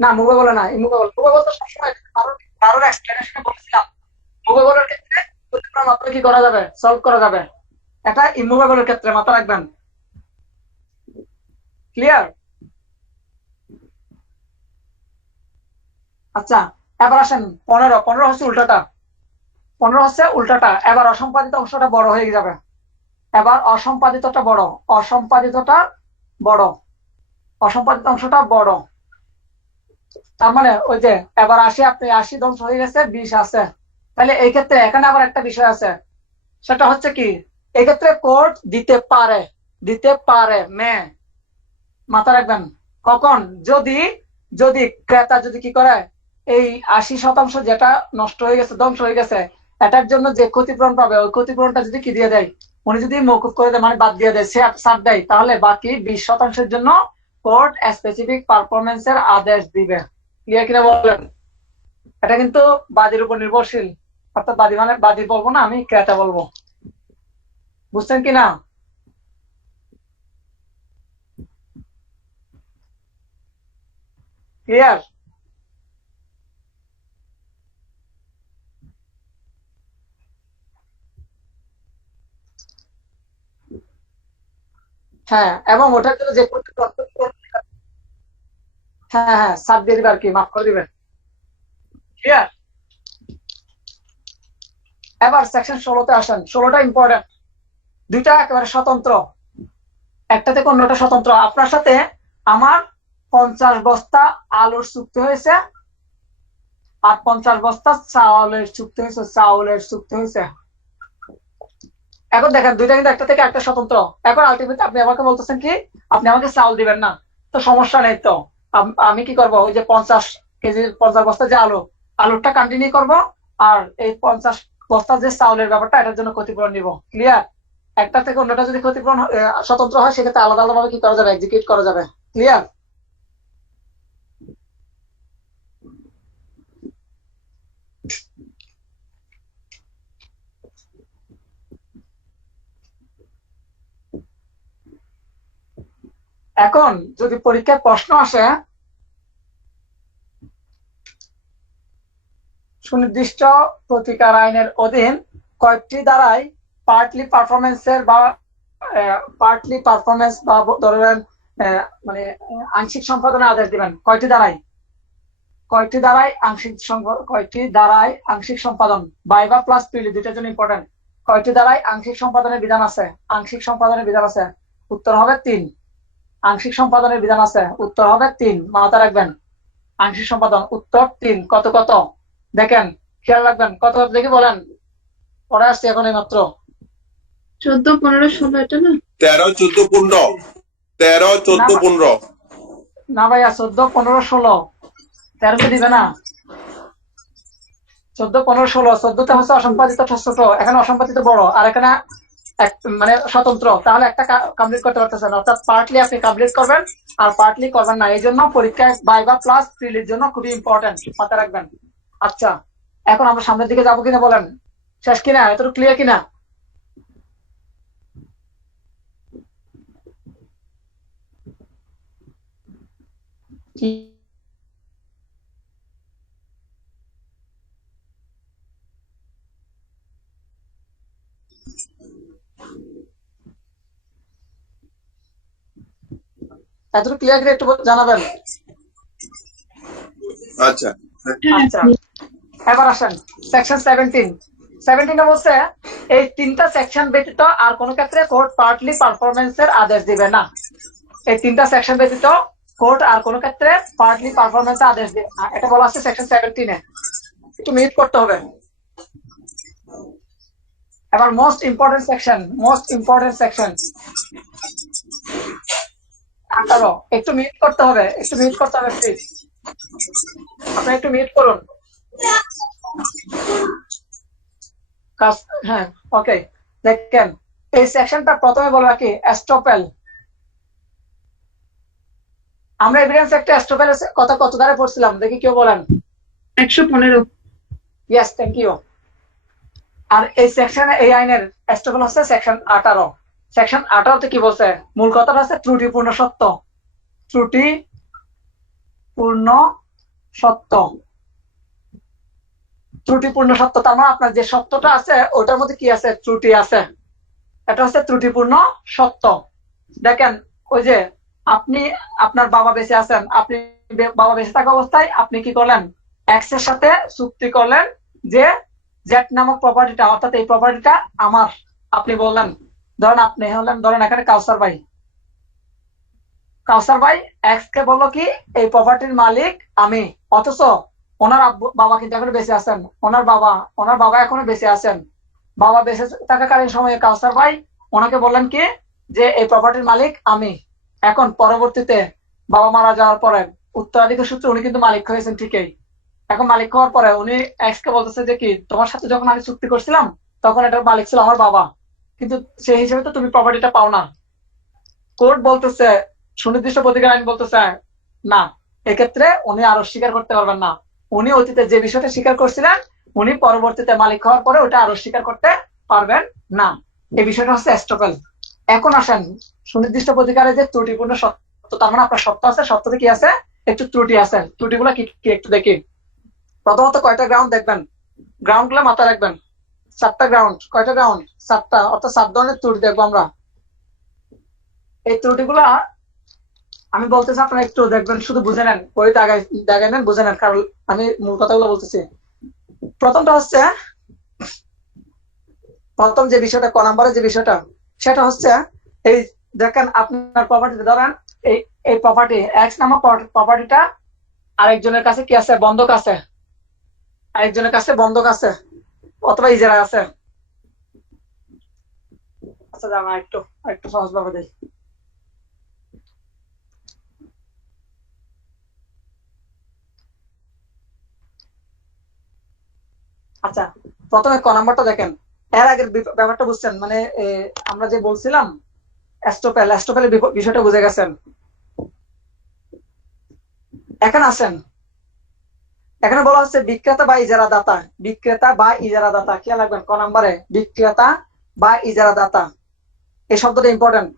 না, মুভেবল না, ইমুভেবল। মুভেবল তো সবসময় কারোর কারোর এক্সপ্লেনেশনে বলেছিলাম, মুভেবলের ক্ষেত্রে ক্ষতিপূরণ মাত্র কি করা যাবে, সলভ করা যাবে। এটা ইমুভেবলের ক্ষেত্রে মাথা রাখবেন। ক্লিয়ার? আচ্ছা, এবার আসেন 15। 15 হচ্ছে উল্টাটা, 15 হচ্ছে উল্টাটা। এবার অসম্পাদিত অংশটা বড় হয়ে যাবে, এবার অসম্পাদিতটা বড়, অসম্পাদিতটা বড়, অসম্পাদিত অংশটা বড়। তার মানে ওই যে, এবার 80, আপনি 80 ধ্বংস হয়ে গেছে, 20 আছে। তাহলে এই ক্ষেত্রে এখানে আবার একটা বিষয় আছে, সেটা হচ্ছে কি, এক্ষেত্রে কোর্ট দিতে পারে, দিতে পারে মে, মাথা রাখবেন। কখন? যদি, যদি ক্রেতা যদি কি করে, এই 80 শতাংশ যেটা নষ্ট হয়ে গেছে, ধ্বংস হয়ে গেছে, এটার জন্য যে ক্ষতিপূরণ পাবে, ওই ক্ষতিপূরণটা যদি কি দিয়ে দেয়, উনি যদি মৌকুফ করে দেয়, মানে বাদ দিয়ে দেয়, সে ছাড় দেয়, তাহলে বাকি 20 শতাংশের জন্য কোর্ট স্পেসিফিক পারফরমেন্সের আদেশ দিবে। ক্লিয়ার কিনা বলেন? এটা কিন্তু বাদীর উপর নির্ভরশীল, অর্থাৎ বাদী মানে বাদী বলবো না, আমি ক্রেতা বলবো। বুঝছেন কিনা? ক্লিয়ার? হ্যাঁ, এবং ওটার জন্য যে ক্ষতিপূরণ, হ্যাঁ হ্যাঁ, ছাড় দিয়ে দিবে আর কি, মাফ করে দিবে। ক্লিয়ার? এবার সেকশন 16-তে আসেন। 16টা ইম্পর্টেন্ট, দুইটা একেবারে স্বতন্ত্র, একটা থেকে অন্যটা স্বতন্ত্র। আপনার সাথে আমার 50 বস্তা আলুর চুক্তি হয়েছে, আর 50 বস্তা চাউলের চুক্তি হয়েছে, চাউলের চুক্তি হয়েছে। এখন দেখেন, দুইটা কিন্তু একটা থেকে একটা স্বতন্ত্র। এখন আলটিমেটলি আপনি আমাকে বলতেছেন কি, আপনি আমাকে চাউল দিবেন না, তো সমস্যা নেই তো। আমি কি করব, ওই যে 50 কেজি, 50 বস্তা যে আলু, আলুরটা কন্টিনিউ করব, আর এই 50 বস্তা যে চাউলের ব্যাপারটা, এটার জন্য ক্ষতিপূরণ নিব। ক্লিয়ার? একটা থেকে অন্যটা যদি ক্ষতিপূরণ স্বতন্ত্র হয়, সেক্ষেত্রে আলাদা আলাদা ভাবে কি করা যাবে, এক্সিকিউট করা যাবে। ক্লিয়ার? এখন যদি পরীক্ষায় প্রশ্ন আসে সুনির্দিষ্ট প্রতিকার আইনের অধীন কয়েকটি ধারায় পার্টলি পারফরমেন্স বা ধরেন মানে আংশিক সম্পাদনের আদেশ দিবেন। কয়টি ধারায় আংশিক সম্পাদন বাইবা প্লাস পিলি দুইটার জন্য ইম্পর্টেন্ট। কয়টি ধারায় আংশিক সম্পাদনের বিধান আছে? উত্তর হবে 3। আংশিক সম্পাদনের বিধান আছে, উত্তর হবে 3। মাথা রাখবেন, আংশিক সম্পাদন উত্তর 3। কত কত দেখেন, খেয়াল রাখবেন, কত কত দেখে বলেন। পড়ে আসছে এখন এই মাত্র 14, 15, 16 এটা না? 13, 14, 15। 13, 14, 15। না ভাইয়া, 14, 15, 16। 13 তো দিবে না। 14, 15, 16। 14তে হচ্ছে অসম্পাদিত ছোট, এখানে অসম্পাদিত বড়, আর এখানে মানে স্বতন্ত্র। তাহলে একটা কমপ্লিট করতে পারতেছেন, অর্থাৎ পার্টলি আপনি কমপ্লিট করবেন আর পার্টলি করবেন না। এই জন্য পরীক্ষায় বাইবা প্লাস প্রিলির জন্য খুবই ইম্পর্টেন্ট, মাথায় রাখবেন। আচ্ছা, এখন আমরা সামনের দিকে যাবো কিনা বলেন? শেষ কিনা? এতটুকু ক্লিয়ার কিনা? এতটুকু ক্লিয়ার করে একটু জানাবেন। আচ্ছা আচ্ছা, এবার আসেন সেকশন 17। 17 বলছে এই 3টা সেকশন ব্যতীত আর কোন ক্ষেত্রে কোর্ট পার্টলি পারফরমেন্সের আদেশ দিবে না। এই 3টা সেকশন ব্যতীত কোর্ট আর কোন ক্ষেত্রে পার্টলি পারফরমেন্সের আদেশ দিবে না, এটা বলা আছে সেকশন 17-এ। একটু মিট করতে হবে। এবার মোস্ট ইম্পর্টেন্ট সেকশন 18। একটু মিট করতে হবে প্লিজ, আপনি একটু মিট করুন। হ্যাঁ, ওকে। দেখেন, এই সেকশনটা প্রথমে বলা কি এস্টোপেল। আমরা এভিডেন্স একটা এস্টোপেলের কথা কত ধারে পড়ছিলাম দেখি, কেউ বলেন? 115। Yes, thank you. আর এই সেকশনে এই আইনের এস্টোপেল হচ্ছে সেকশন 18। সেকশন 18তে কি বলছে? মূল কথাটা হচ্ছে ত্রুটিপূর্ণ সত্য। ত্রুটিপূর্ণ সত্য তার মানে আপনার যে সত্যটা আছে ওটার মধ্যে কি আছে? ত্রুটি আছে। এটা হচ্ছে ত্রুটিপূর্ণ সত্য। দেখেন, ওই যে আপনি আপনার বাবা বেঁচে আছেন, আপনি বাবা বেঁচে থাকা অবস্থায় আপনি কি করলেন? এক্স এর সাথে চুক্তি করলেন যে জেড নামক প্রপার্টিটা, অর্থাৎ এই প্রপার্টিটা আমার। আপনি বললেন, ধরেন এখানে কাউসার ভাই এক্স কে বললো কি এই প্রপার্টির মালিক আমি, অথচ ওনার বাবা কিন্তু এখনো বেঁচে আছেন। ওনার বাবা এখনো বেঁচে আছেন। বাবা বেঁচে থাকাকালীন সময়ে কাউসার ভাই ওনাকে বললেন কি যে এই প্রপার্টির মালিক আমি। এখন পরবর্তীতে বাবা মারা যাওয়ার পরে উত্তরাধিকার সূত্রে উনি কিন্তু মালিক হয়েছেন ঠিকই। এখন মালিক হওয়ার পরে উনি এক্স কে বলতেছে যে কি তোমার সাথে যখন আমি চুক্তি করছিলাম তখন এটার মালিক ছিল আমার বাবা, কিন্তু সেই হিসেবে তো তুমি প্রপার্টিটা পাও না। কোর্ট বলতেছে, সুনির্দিষ্ট প্রতিকার আইন বলতেছে না, এক্ষেত্রে উনি আরো স্বীকার করতে পারবেন না। উনি অতীতে যে বিষয়টা স্বীকার করছিলেন উনি পরবর্তীতে মালিক হওয়ার পরে ওটা আরো স্বীকার করতে পারবেন না। এই বিষয়টা হচ্ছে এস্টোপেল। এখন আসেন সুনির্দিষ্ট প্রতিকারে যে ত্রুটিপূর্ণ সত্য, তার মানে আপনার সত্য আছে, সত্যতে কি আছে? একটু ত্রুটি আছে। ত্রুটিগুলো কি কি একটু দেখি। প্রথমত কয়টা গ্রাউন্ড দেখবেন, গ্রাউন্ড গুলো মাথায় রাখবেন। 7টা গ্রাউন্ড। কয়টা গ্রাউন্ড? 7টা, অর্থাৎ 7 ধরনের ত্রুটি দেখবো আমরা। এই ত্রুটিগুলা আমি বলতেছি, আপনারা একটু দেখবেন, শুধু বুঝে নেন, বইতে দাগাই নেন, বুঝে নেন, কারণ আমি মূল কথাগুলো বলতেছি। প্রথমটা হচ্ছে, প্রথম যে বিষয়টা, ক নম্বরের যে বিষয়টা, সেটা হচ্ছে এই দেখেন আপনার প্রপার্টিতে ধরেন এই প্রপার্টি এক্স নামক প্রপার্টিটা আরেকজনের কাছে কি আছে? বন্ধক আছে। আরেকজনের কাছে বন্ধক আছে অথবা ইজারা আছে। আচ্ছা, জানা একটু সহজ ভাবে দেই। আচ্ছা, প্রথমে ক নাম্বারটা দেখেন। এর আগের ব্যাপারটা বুঝছেন? মানে আমরা যে বলছিলাম এস্টোপেলের বিষয়টা বুঝে গেছেন। এখানে আসেন, এখানে বলা হচ্ছে বিক্রেতা বা ইজারা দাতা। খেয়াল রাখবেন ক নাম্বারে বিক্রেতা বা ইজারা দাতা, এই শব্দটা ইম্পর্টেন্ট।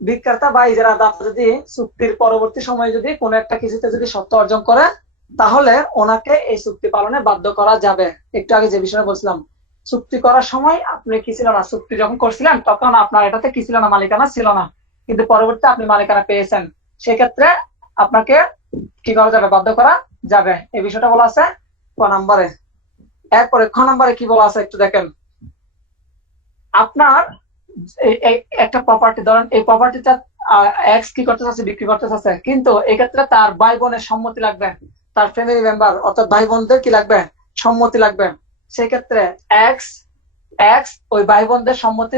বিক্রেতা বা ইজারাদার যদি চুক্তির পরবর্তী সময়ে যদি কোনো একটা কিছুতে যদি সত্য অর্জন করে, তাহলে ওনাকে এই চুক্তি পালনে বাধ্য করা যাবে। একটু আগে যে বিষয়ে বলছিলাম, চুক্তি করার সময় আপনি কি ছিল না, চুক্তি যখন করছিলেন তখন আপনার এটাতে কি ছিল না, মালিকানা ছিল না, কিন্তু পরবর্তীতে আপনি মালিকানা পেয়েছেন, সেক্ষেত্রে আপনাকে কি করা যাবে, বাধ্য করা যাবে। এই বিষয়টা বলা আছে ক নাম্বারে। এরপরে খ নাম্বারে কি বলা আছে একটু দেখেন। আপনার একটা প্রপার্টি, ধরেন এই প্রপার্টিটা এক্স কি করতে চাচ্ছে, বিক্রি করতে চাচ্ছে, কিন্তু এক্ষেত্রে তার ভাই বোনের সম্মতি লাগবে, তার ফ্যামিলি মেম্বার অর্থাৎ ভাই বোনদের কি লাগবে, সম্মতি লাগবে। সেক্ষেত্রে এক্স এক্স ওই ভাই বোনদের সম্মতি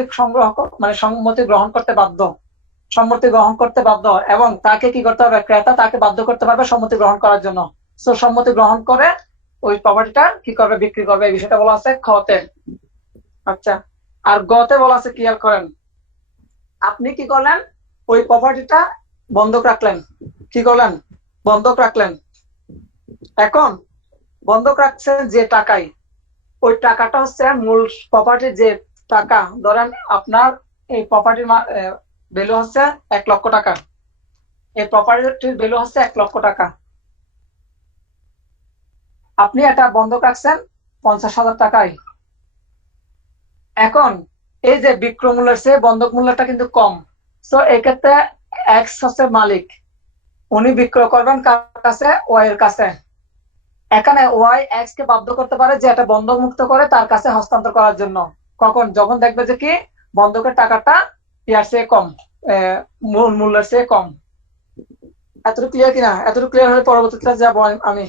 মানে সম্মতি গ্রহণ করতে বাধ্য, সম্মতি গ্রহণ করতে বাধ্য, এবং তাকে কি করতে হবে, ক্রেতা তাকে বাধ্য করতে পারবে সম্মতি গ্রহণ করার জন্য। তো সম্মতি গ্রহণ করে ওই প্রপার্টিটা কি করবে, বিক্রি করবে। এই বিষয়টা বলা আছে খতে। আচ্ছা, আর গতে বলা আছে, ক্লিয়ার করেন, আপনি কি করলেন, ওই প্রপার্টিটা বন্ধক রাখলেন, কি করলেন, বন্ধক রাখলেন। এখন বন্ধক রাখছেন যে টাকায়, ওই টাকাটা হচ্ছে মূল প্রপার্টির যে টাকা। ধরেন আপনার এই প্রপার্টির ভ্যালু হচ্ছে 1 লক্ষ টাকা, এই প্রপার্টির ভ্যালু হচ্ছে 1 লক্ষ টাকা। আপনি এটা বন্ধক রাখছেন 50,000 টাকায়। এখন এই যে বিক্রয় মূল্যের চেয়ে বন্ধক মূল্যটা কিন্তু কম, তো এক্ষেত্রে এক্স হচ্ছে মালিক, উনি বিক্রয় করবেন কার কাছে, ওয়াই এর কাছে। এখানে ওয়াই এক্স কে বাধ্য করতে পারে যে এটা বন্ধক মুক্ত করে তার কাছে হস্তান্তর করার জন্য। কখন, যখন দেখবে যে কি বন্ধকের টাকাটা ইয়ার চেয়ে কম, মূল মূল্যের চেয়ে কম। এতটুকু ক্লিয়ার কিনা? এতটুকু ক্লিয়ার হলে পরবর্তীতে যাবো আমি।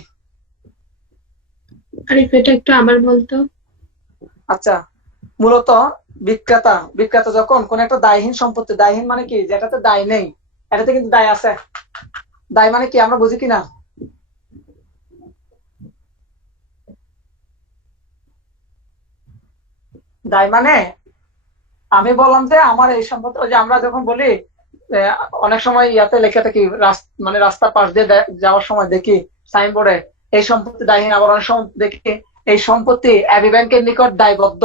আরিফ, এটা একটু আবার বলতো। আচ্ছা, মূলত বিক্রেতা বিক্রেতা যখন কোন একটা দায়হীন সম্পত্তি, দায়হীন মানে কি, যেটাতে দায় নেই, এটাতে কিন্তু দায় আছে। দায় মানে কি আমরা বুঝি কিনা? দায় মানে আমি বললাম যে আমার এই সম্পত্তি, ওই যে আমরা যখন বলি অনেক সময় ইয়াতে লেখা থাকি, মানে রাস্তার পাশ দিয়ে যাওয়ার সময় দেখি সাইনবোর্ডে এই সম্পত্তি দায়হীন, আবার অনেক সময় দেখি এই সম্পত্তি এবি ব্যাংকের নিকট দায়বদ্ধ।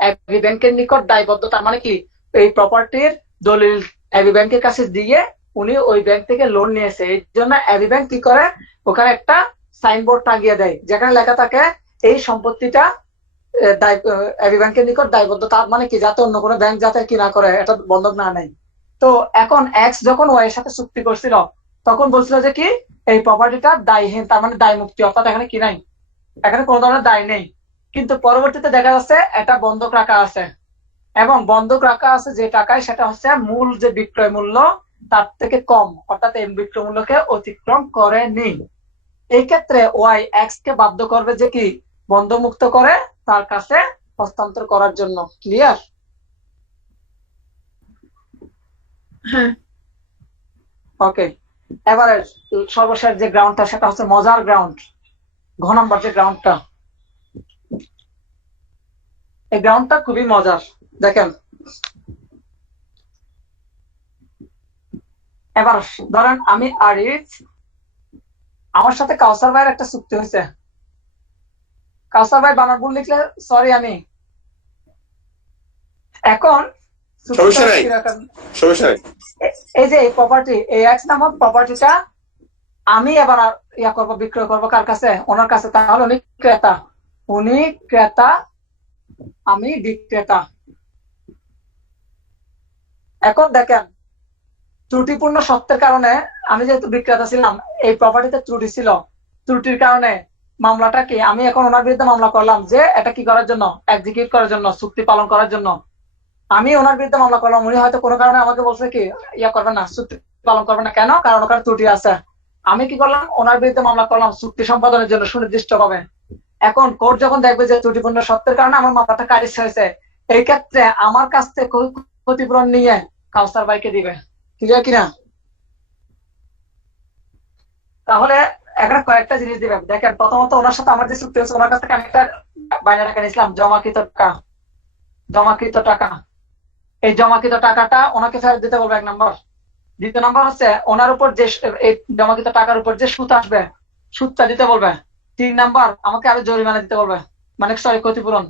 এবি ব্যাংকের নিকট দায়বদ্ধ তার মানে কি, এই প্রপার্টির দলিল এবি ব্যাংকের কাছে দিয়ে উনি ওই ব্যাংক থেকে লোন নিয়েছে, এই জন্য এবি ব্যাংক কি করে, ওখানে একটা সাইনবোর্ড টাঙিয়ে দেয় যেখানে লেখা থাকে এই সম্পত্তিটা এবি ব্যাংকের নিকট দায়বদ্ধ। তার মানে কি, যাতে অন্য কোনো ব্যাংক যাতে কি না করে, এটা বন্ধক না নেয়। তো এখন এক্স যখন ওয়াই এর সাথে চুক্তি করছিল, তখন বলছিল যে কি এই প্রপার্টিটা দায়হীন, তার মানে দায় মুক্তি, অর্থাৎ এখানে কি নাই, এখানে কোনো ধরনের দায় নেই। কিন্তু পরবর্তীতে দেখা যাচ্ছে এটা বন্ধক রাখা আছে, এবং বন্ধক রাখা আছে যে টাকায়, সেটা হচ্ছে মূল যে বিক্রয় মূল্য তার থেকে কম, অর্থাৎ এই বিক্রয় মূল্যকে অতিক্রম করেনি। এই ক্ষেত্রে ওয়াই এক্স কে বাধ্য করবে যে কি বন্ধমুক্ত করে তার কাছে হস্তান্তর করার জন্য। ক্লিয়ার? হ্যাঁ। ওকে, এবারে সর্বশেষ যে গ্রাউন্ডটা, সেটা হচ্ছে মজার গ্রাউন্ড, ঘ নম্বর যে গ্রাউন্ডটা। এই গ্রাউন্ডটা খুবই মজার। দেখেন, এবার ধরেন আমি আরিফ, আমার সাথে কাউসার ভাইয়ের একটা চুক্তি হয়েছে। কাউসার ভাই বানার ভুল লিখলে সরি আমি। এখন সমস্যা নাই, সমস্যা নাই। এই যে এই প্রপার্টি, এই এক্স নামক প্রপার্টিটা আমি এবার ইয়া করবো, বিক্রয় করবো কার কাছে, ওনার কাছে। তাহলে উনি ক্রেতা, উনি ক্রেতা, আমি বিক্রেতা। এখন দেখেন, ত্রুটিপূর্ণ সত্যের কারণে আমি যেহেতু বিক্রেতা ছিলাম, এই প্রপার্টিতে ত্রুটি ছিল, ত্রুটির কারণে মামলাটা কি, আমি এখন ওনার বিরুদ্ধে মামলা করলাম যে এটা কি করার জন্য, এক্সিকিউট করার জন্য, চুক্তি পালন করার জন্য আমি ওনার বিরুদ্ধে মামলা করলাম। উনি হয়তো কোনো কারণে আমাকে বলছে কি ইয়া করবেন না, চুক্তি পালন করবেন না, কেন, কারণ ওখানে ত্রুটি আছে। আমি কি করলাম, ওনার বিরুদ্ধে মামলা করলাম চুক্তি সম্পাদনের জন্য সুনির্দিষ্ট ভাবে। এখন কোর্ট যখন দেখবে যে ত্রুটিপূর্ণ সত্যের কারণে আমার মামলাটা খারিজ হয়েছে, এই ক্ষেত্রে আমার কাছ থেকে ক্ষতিপূরণ নিয়ে কাউসার ভাইকে দিবে। ক্লিয়ার কিনা? তাহলে এখানে কয়েকটা জিনিস দিবেন। দেখেন, প্রথমত ওনার সাথে আমার যে চুক্তি হয়েছে, ওনার কাছ থেকে আমি একটা বাইনা টাকা নিয়েছিলাম, জমাকৃত টাকা, জমাকৃত টাকা। এই জমাকৃত টাকাটা ওনাকে ফেরত দিতে বলবে, 1 নম্বর। দ্বিতীয় নম্বর হচ্ছে ওনার উপর যে এই জমাকৃত টাকার উপর যে সুদ আসবে, সুদটা দিতে বলবে। 3 নম্বর, আমাকে আরো জরিমানা দিতে বলবে, মানে সরি ক্ষতিপূরণ।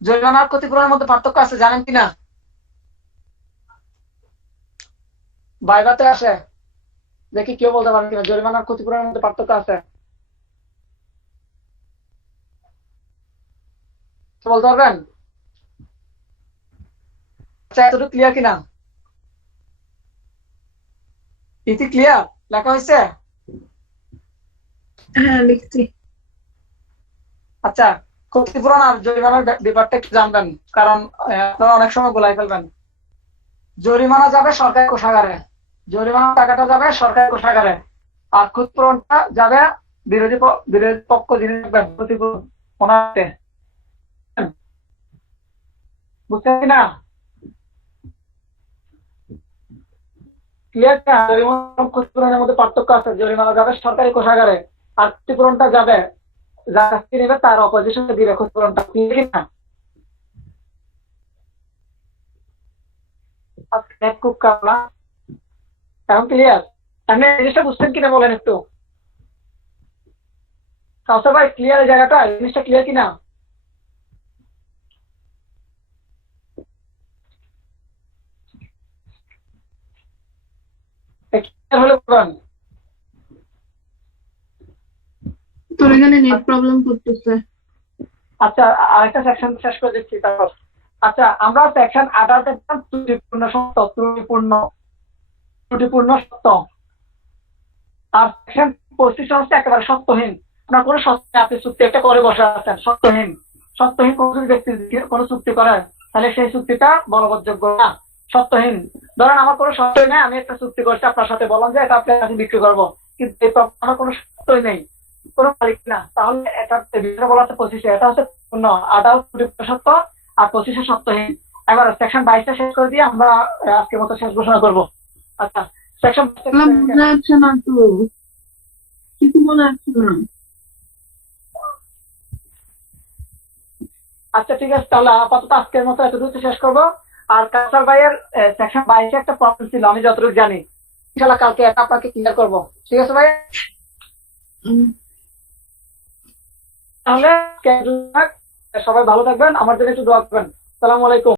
জরিমানা আর ক্ষতিপূরণের মধ্যে পার্থক্য আছে, জানেন কিনা? ভাইভাতে আসে, দেখি কেউ বলতে পারেন কিনা জরিমানার ক্ষতিপূরণের মধ্যে পার্থক্য আছে, কেউ বলতে পারবেন? আচ্ছা, এতটুকু ক্লিয়ার কিনা? ইতি ক্লিয়ার লেখা হয়েছে? হ্যাঁ, লিখছি। আচ্ছা, ক্ষতিপূরণ আর জরিমানার ব্যাপারটা একটু জানবেন, কারণ আপনারা অনেক সময় গোলাই ফেলবেন। জরিমানা যাবে সরকারি কোষাগারে, জরিমানার টাকাটা যাবে সরকারি কোষাগারে, আর ক্ষতিপূরণটা যাবে বিরোধী পক্ষ যিনি থাকবেন ক্ষতিপূরণ ওনার হাতে। বুঝছেন কিনা? ক্লিয়ার না? জরিমানা এবং ক্ষতিপূরণের মধ্যে পার্থক্য আছে। জরিমানা যাবে সরকারি কোষাগারে, আর ক্ষতিপূরণটা যাবে যার কাছ থেকে নেবে তার অপোজিশনে দিবে ক্ষতিপূরণটা। ক্লিয়ার কিনা? আজকে নেট খুব খারাপ না? এখন ক্লিয়ার? আপনি এই জিনিসটা বুঝছেন কিনা বলেন একটু। কাউসার ভাই, ক্লিয়ার এই জায়গাটা, এই জিনিসটা ক্লিয়ার কিনা? ক্লিয়ার হলে বলবেন। তোর এখানে নেট প্রবলেম করতেছে। আচ্ছা, আরেকটা সেকশন শেষ করে দিচ্ছি তারপর। আচ্ছা, আমরা সেকশন 18 দেখলাম ত্রুটিপূর্ণ সত্য, ত্রুটিপূর্ণ সত্য। আর সেকশন 25 হচ্ছে একেবারে সত্যহীন। আপনার কোনো সত্য, আপনি চুক্তি একটা করে বসে আছেন, সত্যহীন। সত্যহীন কোন যদি ব্যক্তি কোনো চুক্তি করে, তাহলে সেই চুক্তিটা বলবৎযোগ্য না, সত্যহীন। ধরেন আমার কোনো সত্যই নেই, আমি একটা চুক্তি করছি আপনার সাথে, বললাম যে এটা আপনার কাছে বিক্রি করবো, কিন্তু এই আমার কোনো সত্যই নেই, কোনো মালিক না, তাহলে এটা বিষয়টা বলা হচ্ছে 25, এটা হচ্ছে পূর্ণ, আটা ত্রুটিপূর্ণ সত্য, আর 25 সত্যহীন। এবার সেকশন 22টা শেষ করে দিয়ে আমরা আজকের মতো শেষ ঘোষণা করবো। আচ্ছা, সেকশন এগুলো বোঝা যাচ্ছে না তো, কিছু বোঝা যাচ্ছে না। আচ্ছা, ঠিক আছে, তাহলে আপাতত আজকের মতো এতটুকু শেষ করবো। আর কাউসার ভাইয়ের সেকশন 22 একটা প্রবলেম ছিল, আমি যতটুকু জানি, ইনশাল্লাহ কালকে এটা আপনাকে ক্লিয়ার করবো। ঠিক আছে ভাই? উম, তাহলে সবাই ভালো থাকবেন, আমার জন্য একটু দোয়া করবেন। সালাম আলাইকুম।